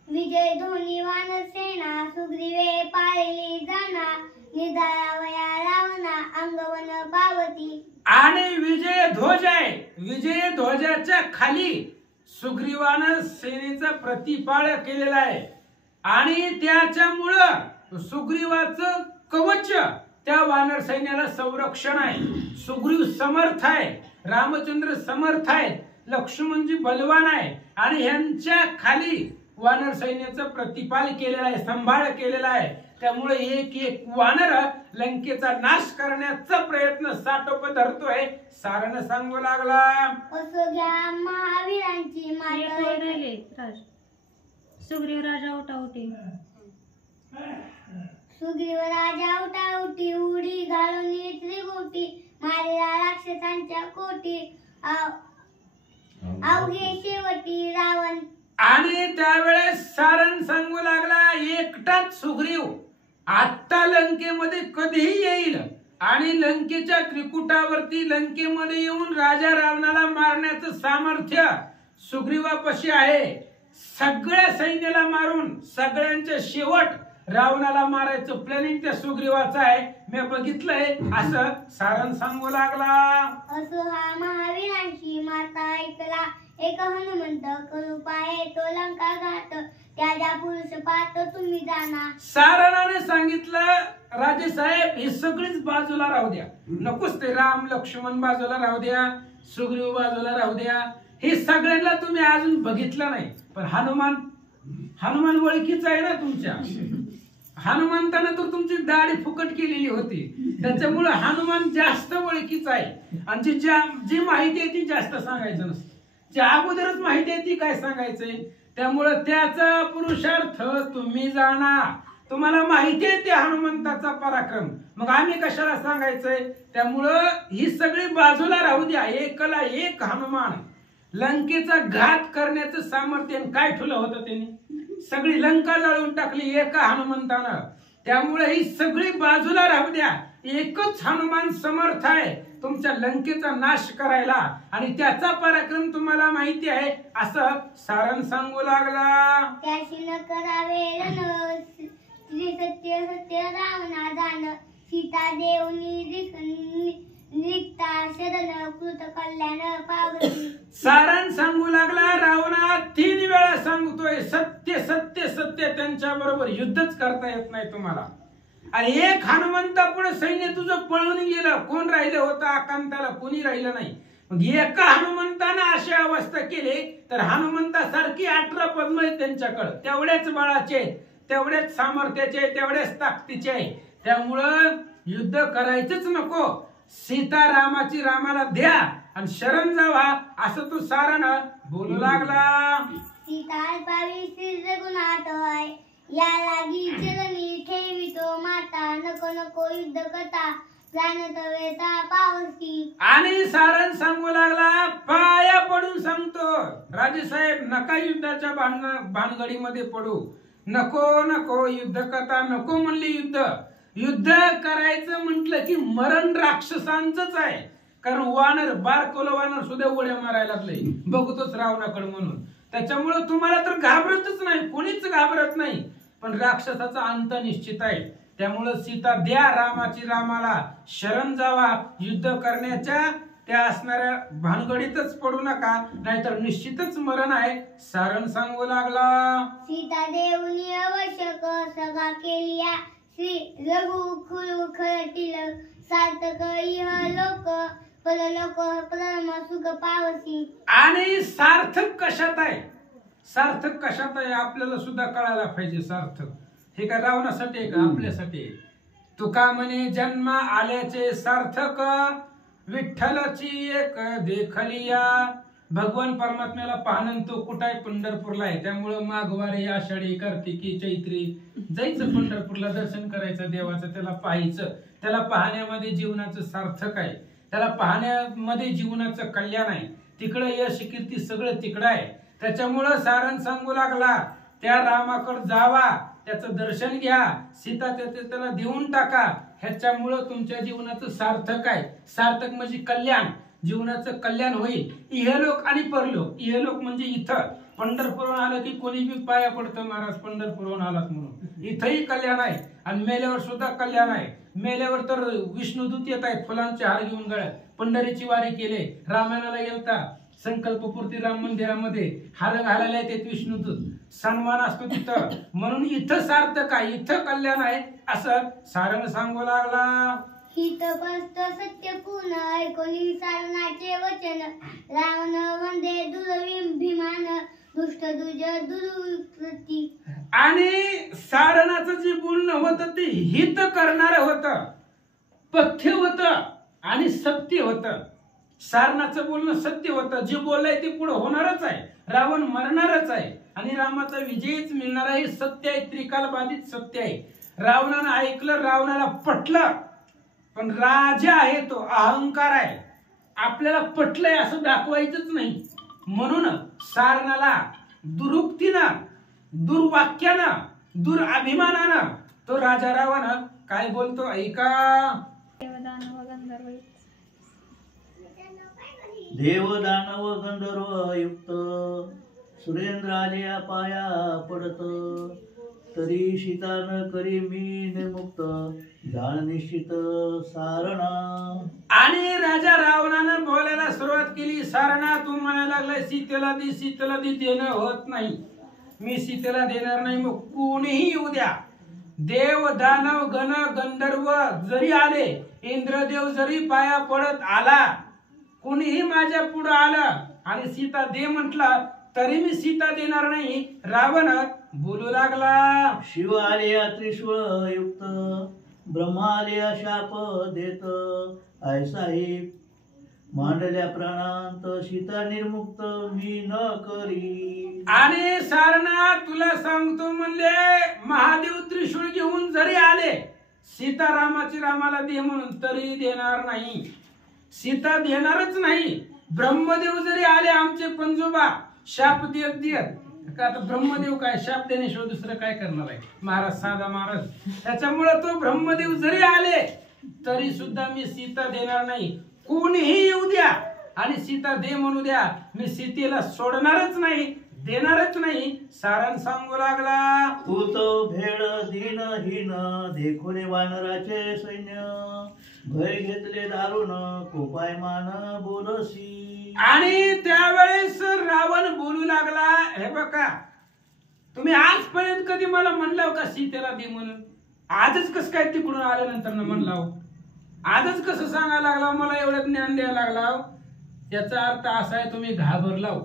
विजय ध्वनी वानर सेना, सुग्रीवे पाळली जाना, निधारावया रावणा अंगवन पावती. आणि विजय ध्वज आहे, विजय ध्वजाच्या खाली सुग्रीवानं सेनेचा प्रतिपाळ केलेला आहे. आणि त्याच्यामुळं सुग्रीवाचं कवच त्या वानर सैन्याला संरक्षण आहे. सुग्रीव समर्थ आहे, रामचंद्र समर्थ आहे, लक्ष्मणजी बलवान आहे आणि ह्यांच्या खाली वानर सैन्याचं प्रतिपाल केलेलं आहे, सांभाळ केलेला आहे. त्यामुळे एक वानर लंकेचा नाश करण्याचा प्रयत्न साटोप धरतोय. सारण सांगू लागला. असो घ्या महावीरांची माता, सुग्रीव राजा उठावते. सुग्रीव राजा उठाउटी, उडी घालून त्रिगुटी, मारेला राक्षसांच्या कोटी, अवघे शेवटी रावण. आणि त्यावेळेस सारण सांगू लागला, एकटाच सुग्रीव आता लंकेमध्ये कधीही येईल आणि लंकेच्या त्रिकुटावरती लंकेमध्ये येऊन राजा रावणाला मारण्याचं सामर्थ्य सुग्रीवापाशी आहे. सगळ्या सैन्याला मारून सगळ्यांच्या शेवट रावणाला मारायचं प्लॅनिंग त्या सुग्रीवाचं आहे, मी बघितलंय असं सारण सांगू लागला. असो हा महावीरांची माता ऐकला, एक हनुमंत करू पाहे तो लंका घात, त्याच्या पुरुष पाहत तुम्ही जाना. सारणाने सांगितलं, राजे साहेब हे सगळीच बाजूला राहू द्या, नकोच ते राम लक्ष्मण बाजूला राहू द्या, सुग्रीव बाजूला राहू द्या, हे सगळ्यांना तुम्ही अजून बघितलं नाही, पण हनुमान हनुमान ओळखीचा आहे ना तुमच्या. हनुमंतानं तर तुमची दाढी फुकट केलेली होती, त्याच्यामुळे हनुमान जास्त ओळखीचा आहे. आणि जी माहिती आहे ती जास्त सांगायचं नसतं, जी अगोदरच माहिती आहे ती काय सांगायचंय. त्यामुळे त्याचा पुरुषार्थ तुम्ही जाणा. तुम्हाला माहिती आहे ते हनुमंताचा पराक्रम, मग आम्ही कशाला सांगायचंय. त्यामुळं ही सगळी बाजूला राहू द्या. एकला एक हनुमान. लंकेचा घात करण्याचं सामर्थ्य काय ठेवलं होतं त्यांनी, सगळी लंका जाळून टाकली एका हनुमंतानं. त्यामुळे ही सगळी बाजूला राहू द्या. एकच हनुमान समर्थ आहे तुमच्या लंकेचा नाश करायला, आणि त्याचा पराक्रम तुम्हाला माहिती आहे असं सारण सांगू लागला. त्याशी न करावे रण श्री सत्य सत्य रावणा दान सीता देवनी निघता शरण कृत कल्याण पावती. सारण सांगू लागला. रावणा 3 वेळा सांगतोय सत्य सत्य सत्य. त्यांच्या बरोबर युद्धच करता येत नाही तुम्हाला. आणि एक हनुमंता पुढे सैन्य तुझं पळून गेलं, कोण राहिलं होतं आकांताला, कोणी राहिलं नाही. मग एका हनुमंतानं अशी अवस्था केली तर हनुमंतासारखी 18 पद्म आहेत त्यांच्याकडे. तेवढ्याच बळाचे, तेवढ्याच सामर्थ्याचे, तेवढ्याच ताकदीचे आहे. त्यामुळं युद्ध करायचंच नको. सीता रामाची रामाला द्या आणि शरण जावा असं तू सारण बोलू लागला. सीता पावी श्री रघुनाथ होय या लागी चरणी ठेवितो माता नको नको युद्ध कथा जाणत वेता पावसी. आणि सारण सांगू लागला. पाया पडून सांगतो राजेसाहेब, नका युद्धाच्या भानगडीमध्ये पडू. नको नको युद्ध कथा नको म्हणली. युद्ध करायचं म्हटलं की मरण राक्षसांचंच आहे. कारण वानर बारकोलं वानर सुद्धा उड्या मारायला लागले, बघतोच रावणाकडे म्हणून. त्याच्यामुळे तुम्हाला तर घाबरतच नाही, कोणीच घाबरत नाही. पण राक्षसाचा अंत निश्चित आहे. त्यामुळे सीता द्या रामाची रामाला, शरण जावा. युद्ध करण्याच्या त्या असणाऱ्या भानगडीतच पडू नका, नाहीतर निश्चितच मरण आहे. सारण सांगू लागला. सीता देवनी आवश्यक सगा केलिया श्री रघु खुरु खरटील सार्थक इह लोक परलोक परम सुख पावसी. आणि सार्थक कशात आहे, सार्थक कशात आहे आपल्याला सुद्धा कळायला पाहिजे. सार्थक हे काय रावणासाठी आहे का, आपल्यासाठी. तुका म्हणे जन्म आल्याचे सार्थक विठ्ठलाची एक देखलिया. भगवान परमात्म्याला पाहणं तो कुठं आहे, पंढरपूरला आहे. त्यामुळं माघवारी आषाढी कार्तिकी चैत्री जायचं पंढरपूरला, दर्शन करायचं देवाचं, त्याला पाहायचं. त्याला पाहण्यामध्ये जीवनाचं सार्थक आहे, त्याला पाहण्यामध्ये जीवनाचं कल्याण आहे. तिकडं यश कीर्ती सगळं तिकडं आहे. त्याच्यामुळं सारण सांगू लागला. त्या रामाकडे जावा, त्याचं दर्शन घ्या, सीता त्याला देऊन टाका. ह्याच्यामुळं तुमच्या जीवनाचं सार्थक आहे. सार्थक म्हणजे कल्याण, जीवनाचं कल्याण होईल. इहलोक आणि परलोक. इहलोक म्हणजे इथं पंढरपूरहून आलं की कोणी बी पाया पडतं, महाराज पंढरपूरहून आलात म्हणून. इथंही कल्याण आहे आणि मेल्यावर सुद्धा कल्याण आहे. मेल्यावर तर विष्णुदूत येत आहेत फुलांचे हार घेऊन गळ्यात. पंढरीची वारी केले, रामायणाला गेलता, संकल्पपूर्ती राम मंदिरामध्ये हार घालायला येतात विष्णुदूत, सन्मान असतो तिथं. म्हणून इथं सार्थक आहे, इथं कल्याण आहे असं सारण सांगू लागला. हितपस्त सत्य पूर्ण ऐकोनी सारणाचे वचन रावण वंदे दुर्विभिमान दुष्ट दुज दुर्वृत्ती. आणि सारणाचं जे बोलणं होतं ते हित करणारं होतं, पथ्य होतं आणि सत्य होतं. सारणाचं बोलणं सत्य होतं, जे बोललंय ते पुढे होणारच आहे. रावण मरणारच आहे आणि रामाचा विजयच मिळणार आहे. सत्य आहे, त्रिकालबाधित सत्य आहे. रावणानं ऐकलं, रावणाला पटलं. पण राजा आहे तो, अहंकार आहे. आपल्याला पटलंय असं दाखवायचंच नाही. म्हणून सारणाला दुरुक्तीनं, दुर्वाक्यानं, दुराभिमानानं तो राजा रावण काय बोलतो ऐका. देव दानव गंधर्व युक्त सुरेंद्र आलिया पाया पडत तरी सीता न करी मी निर्मुक्त जाण निश्चित सारणा. आणि राजा रावणानं बोलायला सुरुवात केली. सारणा तू म्हणायला लागलाय सीतेला दे, सीतेला दे. देणं होत नाही, मी सीतेला देणार नाही. मग कोणीही येऊ द्या, देव दानव गण गंधर्व जरी आले, इंद्रदेव जरी पाया पडत आला, कोणीही माझ्या पुढे आलं आणि सीता दे म्हटलं तरी मी सीता देणार नाही. रावण बोलू लागला. शिव आलिया त्रिशूळ युक्त, ब्रह्मा आलिया शाप देत. आय साहेब मांडल्या प्राणांत, सीता निर्मुक्त मी न करी. आणि सारनाथ तुला सांगतो म्हणले, महादेव त्रिशूळ घेऊन जरी आले, सीता रामाला दे म्हणून तरी देणार नाही. सीता देणारच नाही. ब्रह्मदेव जरी आले आमचे पंजोबा शाप देत देत, का आता ब्रह्मदेव काय शाप देण्याशिवाय दुसरं काय करणार आहे महाराज, साधा महाराज. त्याच्यामुळे तो ब्रह्मदेव जरी आले तरी सुद्धा मी सीता देणार नाही. कोणीही येऊ द्या आणि सीता दे म्हणू द्या, मी सीतेला सोडणारच नाही, देणारच नाही. सारण सांगू लागला. तू तो भेड दीनहीन, देखुने वानराचे सैन्य. भय घेतले दारुण, कोपायमान बोलसी. आणि त्यावेळेस रावण बोलू लागला. हे बघा, तुम्ही आजपर्यंत कधी मला म्हणलं का सीतेला दे म्हणून? आजच कसं काय तिकडून आल्यानंतर म्हणला? आजच कसं सांगायला लागला मला, एवढं ज्ञान द्यायला लागला? याचा अर्थ असा आहे तुम्ही घाबरलाव,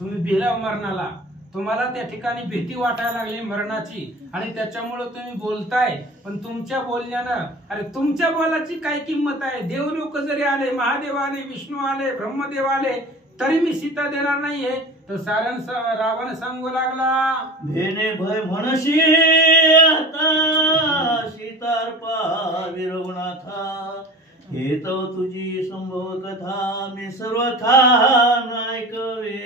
तुम्ही भिलाव मरणाला, तुम्हाला त्या ठिकाणी भीती वाटायला लागली मरणाची, आणि त्याच्यामुळे तुम्ही बोलताय. पण तुमच्या बोलण्यानं, अरे तुमच्या बोलाची काय किंमत आहे? देव लोक जरी आले, महादेव आले, विष्णू आले, ब्रह्मदेव आले, तरी मी सीता देणार नाहीये. तो सारण रावण सांगू लागला. भेने भय म्हणशी आता, सीतार्पा विरवनाथा. हे तो तुझी संभव कथा, मी सर्वथा ऐकवे.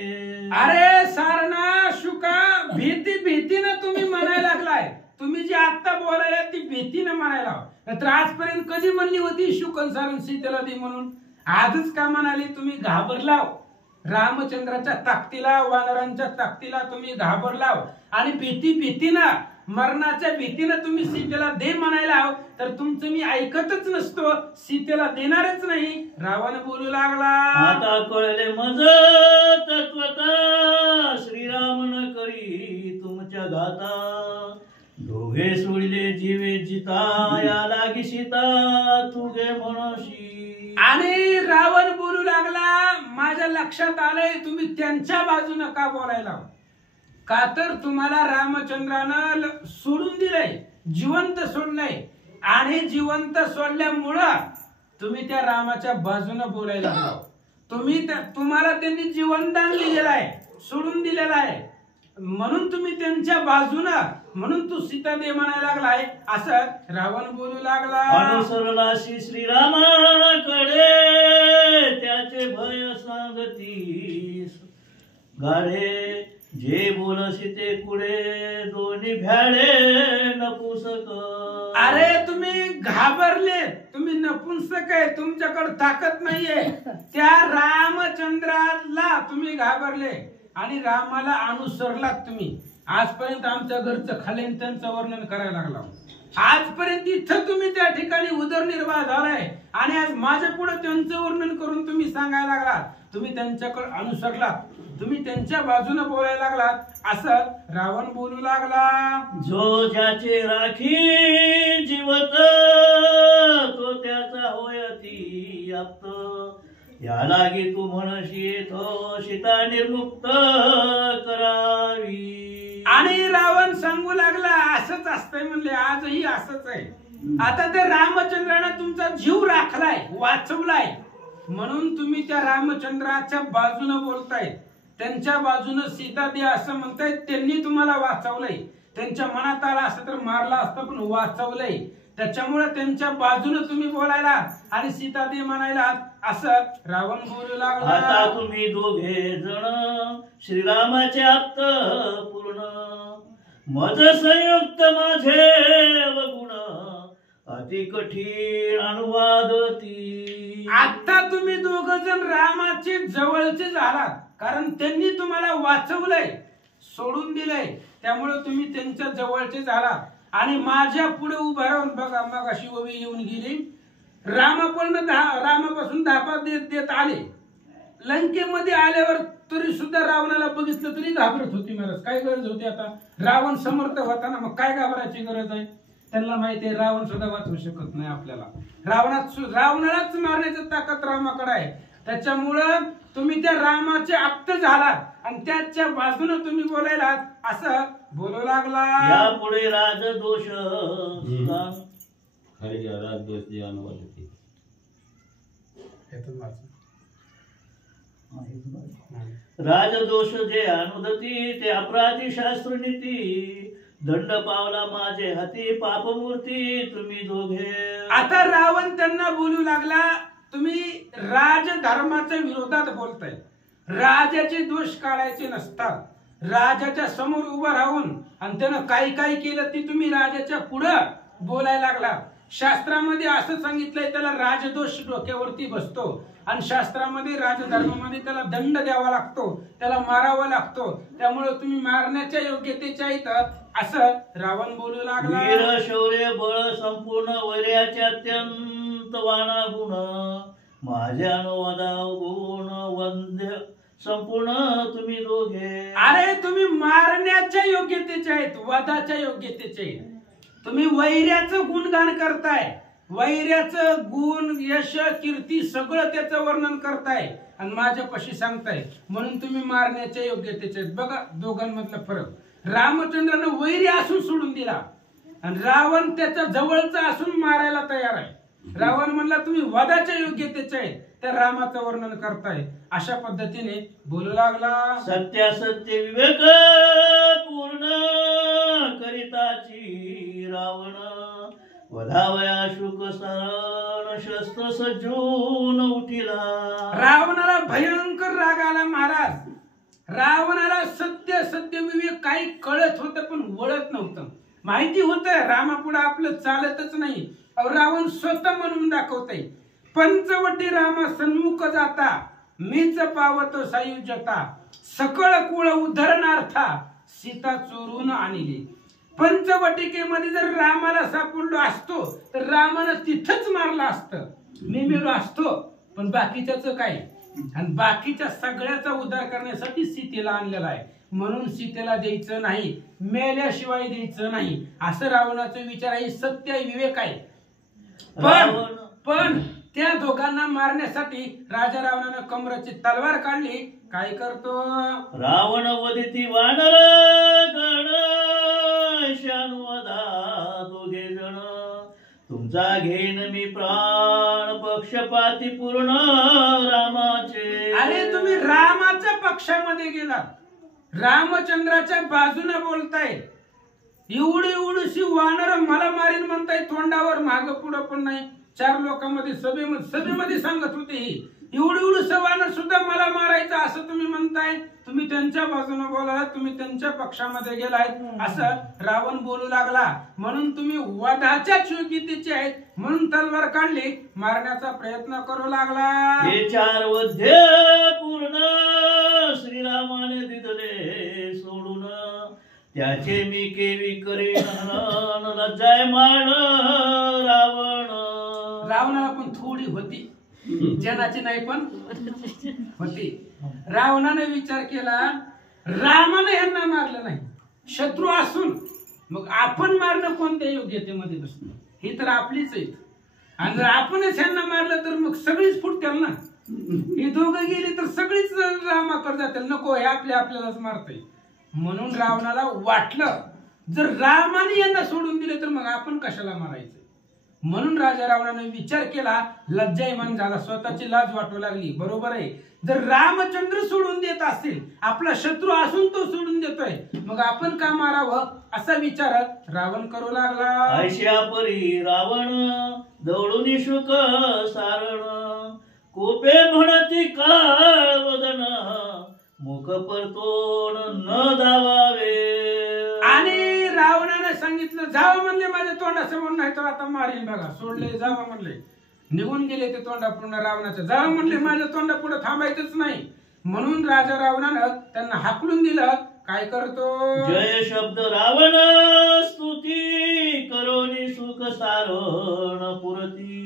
अरे सारणा शुका, भीतीनं तुम्ही म्हणायला लागलाय. तुम्ही जी आता बोलायला ती भीतीनं म्हणायला. तर आजपर्यंत कधी म्हणली होती शुकन सारण सीतेला दे म्हणून? आजच का म्हणाली? तुम्ही घाबरलाव रामचंद्राच्या ताकदीला, वानरांच्या ताकदीला तुम्ही घाबरलाव, आणि भीतीनं, मरणाच्या भीतीनं तुम्ही सीतेला दे म्हणायला. तर तुमचं मी ऐकतच नसतो, सीतेला देणारच नाही. रावण बोलू लागला. आता कळले मज तत्वता, श्रीराम न करी तुमच्या घाता. दोघे सोडले जीवे जिता, या लागी सीता तुगे म्हणशी. आणि रावण बोलू लागला. माझ्या लक्षात आलंय तुम्ही त्यांच्या बाजूने का बोलायला. का तर तुम्हाला रामचंद्रानं सोडून दिलंय, जिवंत सोडलंय, आणि जिवंत सोडल्यामुळं तुम्ही त्या रामाच्या बाजूने बोलायला लागला. तुम्हाला त्यांनी जीवनदान दिलेलं आहे, सोडून दिलेलं आहे, म्हणून तुम्ही त्यांच्या बाजूनं, म्हणून तू सीता दे म्हणायला लागलाय, असं रावण बोलू लागला. अनुसरलाशी श्रीरामाकडे, त्याचे भय सांगतीस गाढे. जे बोलशी ते पुढे, दोन्ही भ्याडे नपुसक. अरे तुम्ही घाबरले, तुम्ही नपुंसक आहे, तुमच्याकडे ताकद नाहीये. त्या रामचंद्राला तुम्ही घाबरले आणि रामाला अनुसरलात तुम्ही. आजपर्यंत आमच्या घरचं खालीन त्यांचं वर्णन करायला लागला. आजपर्यंत इथं तुम्ही त्या ठिकाणी उदरनिर्वाह झालाय, आणि आज माझ्या पुढे त्यांचं वर्णन करून तुम्ही सांगायला लागलात. तुम्ही त्यांच्याकडे अनुसरलात, तुम्ही त्यांच्या बाजूने बोलायला लागलात, असं रावण बोलू लागला. जो ज्याचे राखी जीवत, तो त्याचा होय ती आप्त. या लागी तू म्हणशी येतो, सीता निर्मुक्त करावी. आणि रावण सांगू लागला. असंच असतंय म्हणले, आजही असंच आहे. आता ते रामचंद्राने तुमचा जीव राखलाय, वाचवलाय, म्हणून तुम्ही त्या रामचंद्राच्या बाजूने बोलताय, त्यांच्या बाजूने सीता दे असं म्हणताय. त्यांनी तुम्हाला वाचवलंय, त्यांच्या मनात आला असं तर मारला असतं, पण वाचवलंय. त्याच्यामुळे त्यांच्या बाजूने तुम्ही बोलायला आणि सीता दे म्हणायला, असं रावण बोलू लागला. आता तुम्ही दोघे जण श्रीरामाचे आप्त पूर्ण, मज संयुक्त माझे गुण, अति कठीण अनुवाद ती. आता तुम्ही दोघ जण रामाचे जवळचे झालात, कारण त्यांनी तुम्हाला वाचवलंय, सोडून दिलंय, त्यामुळे तुम्ही त्यांच्या जवळचे झालात. आणि माझ्या पुढे उभा राहून बघा, मग अशी ओवी येऊन गेली. रामापासून धापा देत देत आले. लंकेमध्ये आल्यावर तरी सुद्धा रावणाला बघितलं तरी घाबरत होती. महाराज काय गरज होती? आता रावण समर्थ होता ना, मग काय घाबरायची गरज आहे? त्यांना माहिती आहे रावण सुद्धा वाचवू शकत नाही आपल्याला. रावणालाच मारण्याची ताकद रामाकडे आहे. त्याच्यामुळं तुम्ही त्या रामाचे आप्त झालात आणि त्याच्या बाजूने तुम्ही बोलायला असं बोलू लागला. यापुढे राजदोष हरे राजदोष जे अनुवादित राजदोष जे अनुदती ते अपराधी शास्त्र नीती दंड पावला माझे हाती पापमूर्ती तुम्ही दोघे. आता रावण त्यांना बोलू लागला, तुम्ही राजधर्माच्या विरोधात बोलताय. राजाचे दोष काढायचे नसतात. राजाच्या समोर उभं राहून आणि त्यानं काही केलं ती तुम्ही राजाच्या पुढं बोलायला लागला. शास्त्रामध्ये असं सांगितलंय त्याला राजदोष डोक्यावरती बसतो आणि शास्त्रामध्ये राजधर्मामध्ये त्याला दंड द्यावा लागतो, त्याला मारावा लागतो. त्यामुळे तुम्ही मारण्याच्या योग्यतेच्या इथं असं रावण बोलू लागला. वीर शौर्य बळ संपूर्ण वैर्याचे अत्यंत वाणा गुण माझे अनुवादा गुण वंद्य संपूर्ण तुम्ही दोघे. अरे तुम्ही मारण्याच्या योग्यतेचे आहेत, वधाच्या योग्यतेचे आहेत. तुम्ही वैर्याचं गुणगान करताय, वैर्याचं गुण यश कीर्ती सगळं त्याचं वर्णन करताय आणि माझ्यापाशी सांगताय म्हणून तुम्ही मारण्याच्या योग्यतेचे आहेत. बघा दोघांमधला फरक. रामचंद्रानं वैर्य असून सोडून दिला आणि रावण त्याच्या जवळचा असून मारायला तयार आहे. रावण म्हणला तुम्ही वधाच्या योग्यतेचे आहे, त्या रामाचं वर्णन करताय. अशा पद्धतीने बोलू लागला. सत्यासत्य विवेक पूर्ण करिताची रावण वधावया शुक सरण शस्त्र सज्जून उठिला. रावणाला भयंकर राग आला महाराज. रावणाला सत्य विवेक काही कळत होतं पण वळत नव्हतं. माहिती होतं रामापुढे आपलं चालतच नाही. रावण स्वतः म्हणून दाखवतय, पंचवटी रामा सन्मुख जाता मीच पावतो सायुज्यता सकळ कुळ उद्धरणार्था सीता चोरून आणली. पंचवटिकेमध्ये जर रामाला सापडलो असतो तर रामानं तिथंच मारला असतं. मी मेलो असतो पण बाकीच्याच काय, आणि बाकीच्या सगळ्याचा उद्धार करण्यासाठी सीतेला आणलेला आहे. म्हणून सीतेला द्यायचं नाही, मेल्याशिवाय द्यायचं नाही असं रावणाचा विचार आहे. सत्य विवेक आहे. पण त्या दोघांना मारण्यासाठी राजा रावणानं कमराची तलवार काढली. काय करतो रावण वदिती वानर गण शानुवदा दोघे जण तुमचा घेन मी प्राण पक्षपाती पूर्ण रामाचे. अरे तुम्ही रामाच्या पक्षामध्ये गेलात, रामचंद्राच्या बाजूने बोलताय. एवढीशी वानर मला मारीन म्हणताय, तोंडावर माग पुढं पण नाही. 4 लोकांमध्ये सभेमध्ये सांगत होते एवढी वानर सुद्धा मला मारायचं असं तुम्ही म्हणताय. तुम्ही त्यांच्या बाजूने बोलायला, तुम्ही त्यांच्या पक्षामध्ये गेलायत असं रावण बोलू लागला. म्हणून तुम्ही वधाच्या योग्यतेचे आहेत म्हणून तलवार काढली, मारण्याचा प्रयत्न करू लागला. हे 4 वध्य पूर्ण श्रीरामाने दिदले सोडून त्याचे मी केवी करीन लज्जायमान रावण. रावणाला पण थोडी होती, जनाची नाही पण होती. रावणाने विचार केला, रामाने यांना मारलं नाही, शत्रू असून मग आपण मारणं कोणत्या योग्यतेमध्ये बसलं. ही तर आपलीच आहेत आणि जर आपणच यांना मारलं तर मग सगळीच फुटतील ना. ही दोघं गेली तर सगळीच रामाकडे जातील. नको, हे आपल्यालाच मारतय. म्हणून रावणाला वाटलं जर रामाने यांना सोडून दिले तर मग आपण कशाला मारायचं. म्हणून राजा रावणाने विचार केला, लज्जायमान झाला, स्वतःची लाज वाटू लागली. बरोबर आहे, जर रामचंद्र सोडून देत असतील, आपला शत्रू असून तो सोडून देतोय, मग आपण का मारावं असा विचार रावण करू लागला. ऐशा परी रावण दौडून शुक सारण कोपे म्हणती काळ वदन मुख परतोड न धावावे. आणि रावणाने सांगितलं जावं म्हणले, माझ्या तोंडासमोर नाही तर आता मारीन. बघा, सोडले, जावं म्हणले, निघून गेले ते तोंडापुढे रावणाच्या. जावं म्हणले, माझ्या तोंडापुढे थांबायचंच नाही. म्हणून राजा रावणानं त्यांना हाकलून दिलं. काय करतो जय शब्द रावण स्तुती करोनी सुख सारण पुरती.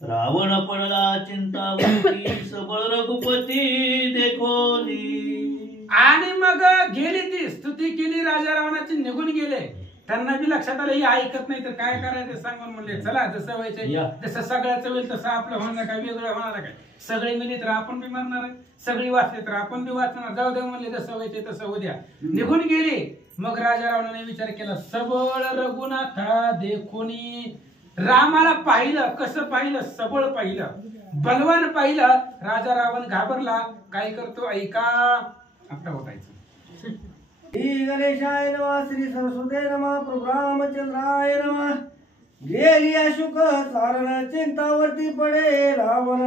रावण पडला चिंतावती सबळ रघुपती देखोली. आणि मग गेली ती स्तुती केली राजा रावणाची, निघून गेले. त्यांना बी लक्षात आलं ही ऐकत नाही तर काय करायचं सांगून म्हणले चला जसं व्हायचंय या. जसं सगळ्याचं होईल तसं आपलं होणार काय वेगळं होणार काय सगळे मिली तर आपण बी मरणार आहे सगळी वाचले तर आपण बी वाचणार जाऊ द्या म्हणले जसं व्हायचंय तसं उद्या निघून गेले. मग राजा रावणाने विचार केला सबळ रघुनाथा देखोनी रामाला पाहिलं कसं पाहिलं सबळ पाहिलं बलवान पाहिलं राजा रावण घाबरला काय करतो ऐका आपला होतायचं. श्री गणेशाय नमः श्री सरस्वते नमः प्रभु रामचंद्राय नमः गेली अशुक चारण चिंतावरती पडे रावण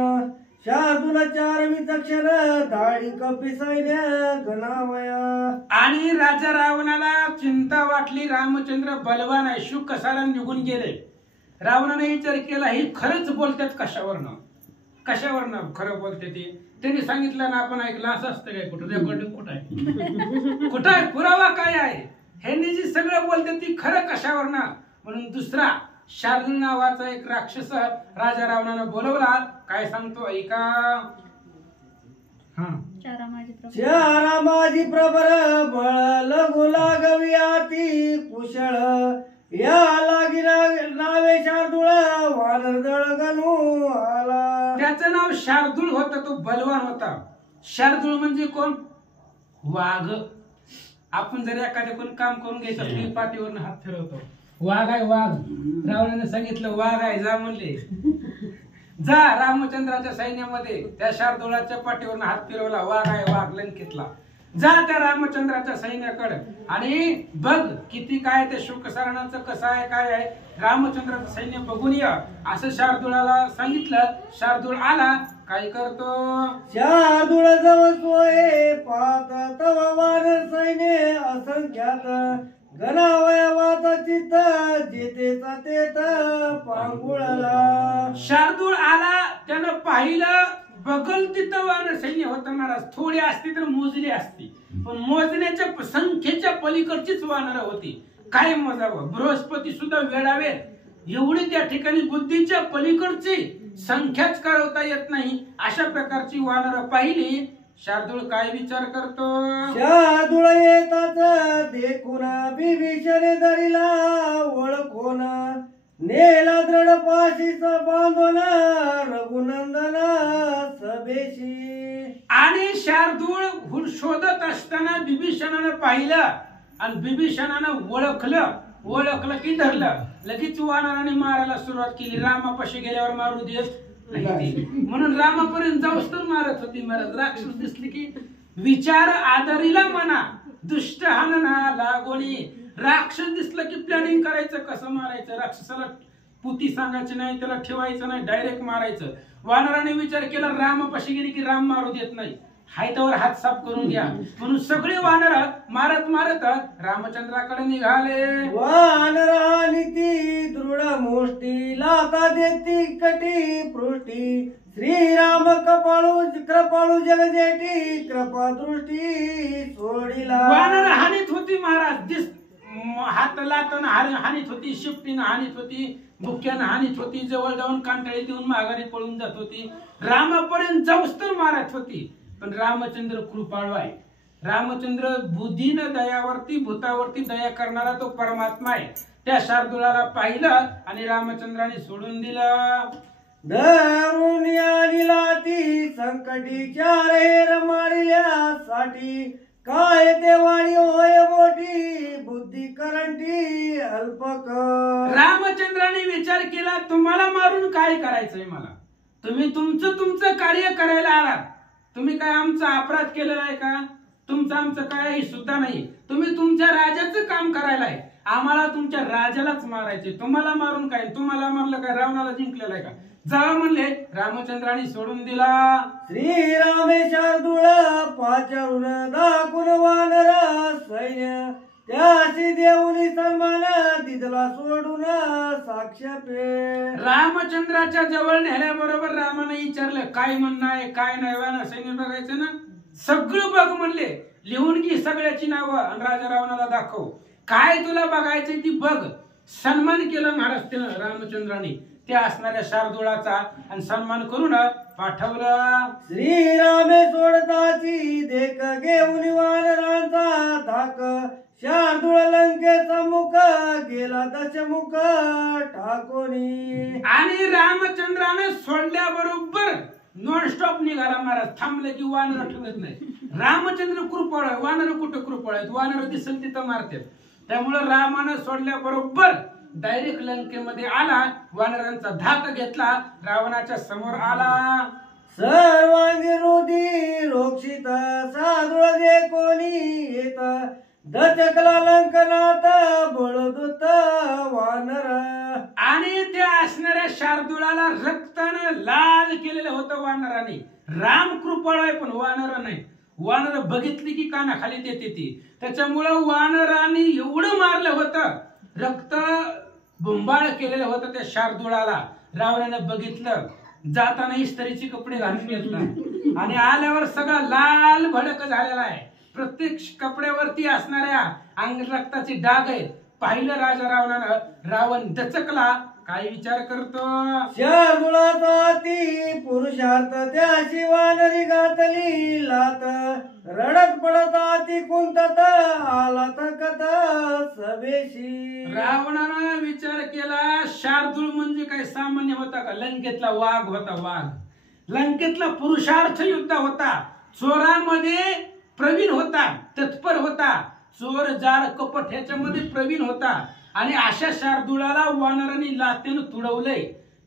शार्दूल चार विचक्षण दाढी कपी सैन्य गणावया. आणि राजा रावणाला चिंता वाटली रामचंद्र बलवान आहे शुक सारण निघून गेले. रावणाने विचार केला ही खरंच बोलतात कशावरनं खरं बोलते ते त्यांनी सांगितलं ना आपण ऐकलं असं असतं काय कुठं रेकॉर्डिंग कुठं आहे कुठं आहे पुरावा काय आहे ह्यांनी जी सगळं बोलते ती खरं कशावरनं म्हणून दुसरा शार्दूल नावाचा एक राक्षस राजा रावणानं बोलवला काय सांगतो ऐका. चारा माझी प्रबर बळ लघु लागवी अति कुशळ या लागी नावे शार्दूळ वानर दळ गणू आला. त्याचं नाव शार्दूल होतं तो बलवान होता. शार्दूल म्हणजे कोण वाघ. आपण जर एखाद्या काम करून घ्यायचं असली पाठीवरनं हात फिरवतो वाघ आहे वाघ. रावणाने सांगितलं वाघ आहे जा म्हणले जा रामचंद्राच्या सैन्यामध्ये त्या शार्दूलाच्या पाठीवरनं हात फिरवला वाघ आहे वाघ लंकेतला जा त्या रामचंद्राच्या सैन्याकडे आणि बघ किती काय ते शुकसारणाचं कसं आहे काय आहे रामचंद्राचं सैन्य बघून या असं शार्दूलाला सांगितलं. शार्दूल आला काय करतो शार्दूळ जवळ सोये पाहत तव वानर सैन्य असंख्यात गणावया वाचा चित्त जेतेचा तेत पांगुळला. शार्दूल आला त्यानं पाहिलं बगल तिथं वानर सैन्य होतं महाराज. थोडी असती तर मोजली असती पण मोजण्याच्या संख्येच्या पलीकडचीच वानर होती. काय मोजावं बृहस्पती सुद्धा वेळावे एवढी त्या ठिकाणी बुद्धीच्या पलीकडची संख्याच कळवता येत नाही अशा प्रकारची वानर पाहिली. शार्दूल काय विचार करतो शार्दूळ येतात देखून बिभीषण धरिला ओळखून नेला दृढ पाशीच बांधून रघुनंदन सभेशी. आणि शार्दूळ शोधत असताना बिभीषणानं पाहिलं आणि बिभीषणानं ओळखलं की धरलं. लगेच वानराने मारायला सुरुवात केली. रामापाशी गेल्यावर मारू देत नाही म्हणून रामापर्यंत जाऊस तर मारत होती महाराज. राक्षस दिसली की विचार आदरीला म्हणा दुष्ट हाणना लागोनी. राक्षस दिसलं की प्लॅनिंग करायचं कसं मारायचं. राक्षसाला पुती सांगायची नाही त्याला ठेवायचं नाही डायरेक्ट मारायचं. वानराने विचार केला रामापाशी गेली की राम मारू देत नाही हायतावर हात साफ करून घ्या म्हणून सगळे वानर मारत मारत रामचंद्राकडे निघाले. वानर आणि ती दृढ मुष्टी लाता देती कटी पृष्टी श्रीराम कृपाळू जगजेटी कृपा दृष्टी सोडिला. वानर हानीत होती महाराज. हात लाताना हानीत होती शिफ्टीनं हानीत होती बुक्यानं हानीत होती जवळ जाऊन कांटाळी देऊन माघारी पळून जात होती. रामापर्यंत जाऊस तर मारत होती पण रामचंद्र कृपाळू आहे. रामचंद्र बुद्धीनं दयावरती भूतावरती दया करणारा तो परमात्मा आहे. त्या शार्दूलाला पाहिलं आणि रामचंद्राने सोडून दिलं. धरून आणला ती संकटी चार हेर मारिल्यासाठी काय ते वाणी होय मोठी बुद्धी करंटी अल्पक. रामचंद्राने विचार केला तुम्हाला मारून काय करायचंय मला. तुम्ही तुमचं कार्य करायला आलात. तुम्ही काय आमचा अपराध केलेला आहे का. तुमचं आमचं काय सुद्धा नाही. तुम्ही तुमच्या राजाचं काम करायला आहे. आम्हाला तुमच्या राजालाच मारायचे. तुम्हाला मारून काय तुम्हाला मारलं काय रावणाला जिंकलेलं आहे का. जा म्हणले रामचंद्राने सोडून दिला. श्रीरामे शार्दूळ पाचारून दाखून वानर सैन्य त्याशी देऊनी सन्मान दिदला सोडून साक्षापे. रामचंद्राच्या जवळ नेल्याबरोबर रामाने विचारलं काय म्हणणं आहे काय नाही. वानर सैन्य बघायचं ना सगळं बघ म्हणले. लिहून घे सगळ्याची नावं आणि राजा रावणाला दाखव काय तुला बघायचं ती बघ. सन्मान केलं महाराज त्यानं रामचंद्राने त्या असणाऱ्या शार्दूळाचा आणि सन्मान करून पाठवलं. श्रीरामे सोडताची देख घेऊन वानरांचा धाक शार्दूळ लंकेचा मुख दशमुख ठाकोनी. आणि रामचंद्राने सोडल्याबरोबर नॉनस्टॉप निघाला महाराज. थांबले की वानर ठेवत नाही. रामचंद्र कृपळ आहे, वानर कुठं कृपळ आहेत? वानर दिसेल तिथं मारतात. त्यामुळे रामानं सोडल्याबरोबर डायरेक्ट लंकेमध्ये आला. वानरांचा धाक घेतला, रावणाच्या समोर आला. सर्वांगी रुधी रोक्षित साधुळ जे कोणी येत दचकला लंकनाथ बळदूत वानर. आणि त्या असणाऱ्या शार्दूळाला रक्तानं लाल केलेलं होतं वानराने. राम कृपळ आहे पण वानर नाही. वानर बघितली की कानाखाली देते ती. त्याच्यामुळं वानराने एवढं मारलं होतं, रक्त बोंबाळ केलेलं होतं त्या शार्दूळाला. रावणानं बघितलं, जाताना इस्त्रीचे कपडे घालून घेतला आणि आल्यावर सगळा लाल भडक झालेला आहे. प्रत्येक कपड्यावरती असणाऱ्या अंग रक्ताचे डाग आहेत. पाहिलं राजा रावणानं, रावण दचकला. काय विचार करतो? शार्दूळाचा ती पुरुषार्थ त्याशी वानरी घातली लात रडत पडत ती कुंतत आला तकत सभेशी. रावणानं विचार केला, शार्दूळ म्हणजे काय सामान्य होता का? लंकेतला वाघ होता, वाघ. लंकेतला पुरुषार्थ युद्ध होता. चोरामध्ये प्रवीण होता, तत्पर होता. चोर जार कपट ह्याच्यामध्ये प्रवीण होता. आणि अशा शार्दूळाला वानरांनी लातेनं तुडवलंय.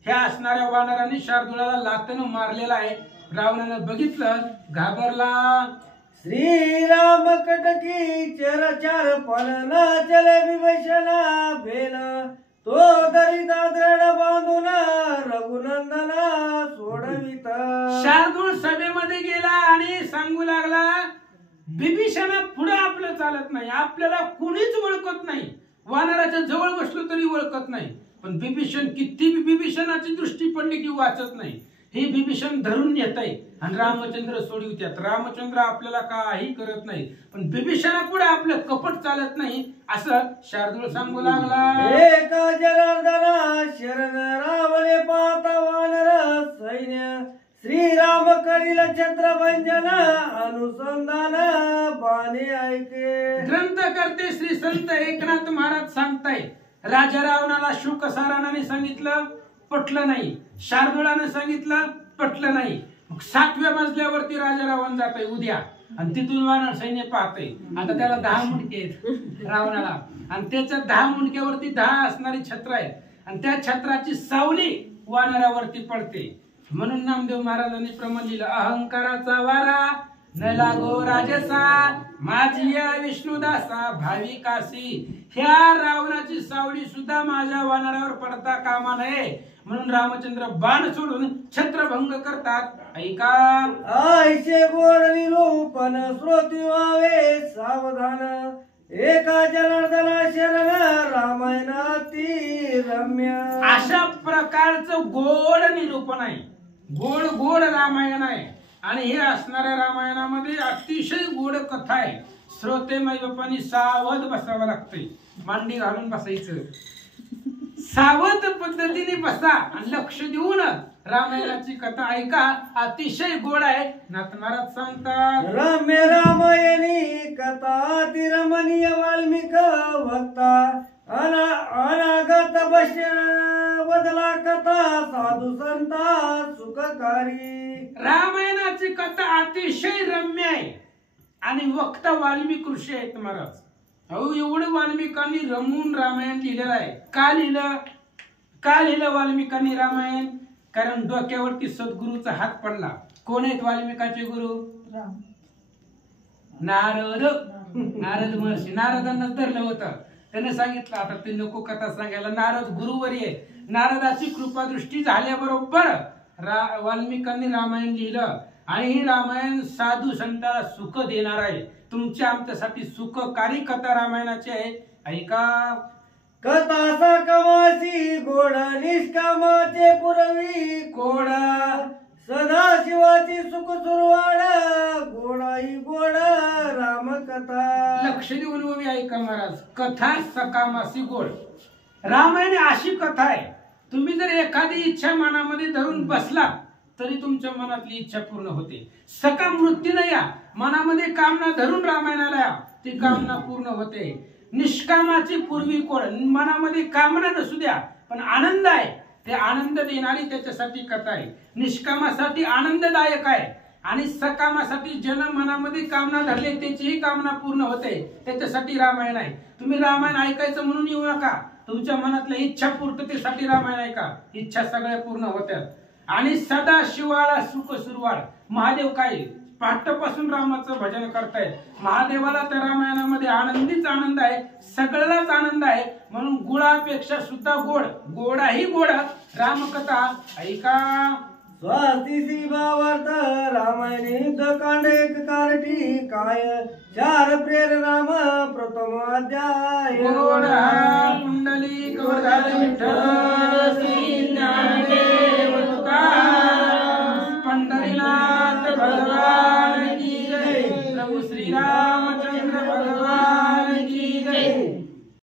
ह्या असणाऱ्या वानरांनी शार्दूळाला लातेनं मारलेला आहे. रावणानं बघितलं, घाबरला. श्रीराम कटकी चरचार पलन चले विभीषणा भेन तो दरिता दृढ बांधून रघुनंदन सोडवित. शार्दूळ सभेमध्ये गेला आणि सांगू लागला, बिभीषणा पुढे आपलं चालत नाही, आपल्याला कुणीच ओळखत नाही. वानराच्या जवळ बसलो तरी ओळखत नाही. पण बिभीषण किती बिभीषणाची दृष्टी पडली की वाचत नाही. हे बिभीषण धरून येत आहे आणि रामचंद्र सोडवित्यात. रामचंद्र आपल्याला काही करत नाही, पण बिभीषणा पुढे आपलं कपट चालत नाही असं शार्दूळ सांगू लागला. एका जनार्दना शरण रावले पाहता वानर सैन्य श्रीराम करील छत्रभंजन अनुसंधान बाणे ऐके. ग्रंथ करते श्री संत एकनाथ महाराज सांगताय, राजा रावणाला शुकसाराने सांगितलं, पटलं नाही. शार्दूळानं सांगितलं, पटलं नाही. मग 7व्या मजल्यावरती राजा रावण जातोय उद्या आणि तिथून वानर सैन्य पाहतोय. आता त्याला 10 मुंडके आहेत रावणाला, आणि त्याच्या 10 मुंडक्यावरती 10 असणारी छत्र आहेत आणि त्या छत्राची सावली वानरावरती पडते. म्हणून नामदेव महाराजांनी प्रमाण लिहिलं, अहंकाराचा वारा न लागो राजसा माझी या विष्णुदासा भाविकासी. ह्या रावणाची सावली सुद्धा माझ्या वानरावर पडता कामा नये. म्हणून रामचंद्र बाण सोडून छत्रभंग करतात. ऐका, आईचे गोड निरूपण श्रोती व्हावे सावधान एका जनार्दना शरण रामायणाती रम्य. अशा प्रकारचं गोड निरूपण आहे, गोड गोड रामायण आहे. आणि हे असणाऱ्या रामायणामध्ये अतिशय गोड कथा आहे. श्रोते माई बापांनी सावध बसावं लागतंय, मांडी घालून बसायचं. सावध पद्धतीने बसा आणि लक्ष देऊन रामायणाची कथा ऐका. अतिशय गोड आहे. नाथ महाराज सांगतात, रम्य रामायणी कथा तिरमणीय वाल्मिक भक्ता अनागत बदला कथा साधू संता सुखकारी. रामायणाची कथा अतिशय रम्य आहे आणि वक्ता वाल्मिक ऋषी आहेत महाराज. अहो, एवढं वाल्मिकांनी रमून रामायण लिहिलेलं आहे. का लिहिलं वाल्मिकांनी रामायण? कारण डोक्यावरती सद्गुरूचा हात पडला. कोण आहेत वाल्मिकाचे गुरु? नारद महर्षी. नारदांनाच धरलं होतं. त्याने सांगितलं, आता ते नको कथा सांगायला, नारद गुरुवरी आहे. नारदाची कृपादृष्टी झाल्याबरोबर वाल्मिकांनी रामायण लिहिलं. आणि ही रामायण साधू संताला सुख देणार आहे. तुमच्या आमच्यासाठी सुखकारी कथा रामायणाची आहे. ऐका, कथा सकमासी गोड निष्कामाचे पुरवी कोडा सदाशिवाची सुख सुरवाड गोडाई गोड रामकथा. लक्ष देऊन उभी ऐका महाराज. कथा सकामासी गोड. रामायण अशी कथा आहे, तुम्ही जर एखादी इच्छा मनामध्ये धरून बसला तरी तुमच्या मनातली इच्छा पूर्ण होते. सकाम वृत्तीनं या, मनामध्ये कामना धरून रामायणाला या, ती कामना पूर्ण होते. निष्कामाची पूर्वी कोड, मनामध्ये कामना नसू द्या पण आनंद आहे, ते आनंद देणारी त्याच्यासाठी कथा आहे. निष्कामासाठी आनंददायक आहे आणि सकामासाठी जन मनामध्ये कामना धरले त्याचीही कामना पूर्ण होते, त्याच्यासाठी रामायण आहे. तुम्ही रामायण ऐकायचं म्हणून येऊ नका, तुमच्या मनातल्या इच्छा पूर्ततेसाठी रामायण ऐका, इच्छा सगळ्या पूर्ण होत्यात. आणि सदा शिवाला सुख सुरवाळ. महादेव काय पहाटेपासून रामाचं भजन करतायत. महादेवाला तर रामायणामध्ये आनंदीच आनंद आहे, सगळ्यालाच आनंद आहे, म्हणून गुळापेक्षा सुद्धा गोड, गोडाही गोड रामकथा ऐका. स्वास्तिसी भावार्थ रामायण युद्धकांड एक कारटी काय 4 प्रेर राम प्रथम अध्याय. गोड पुंडलिक विठ्ठल श्री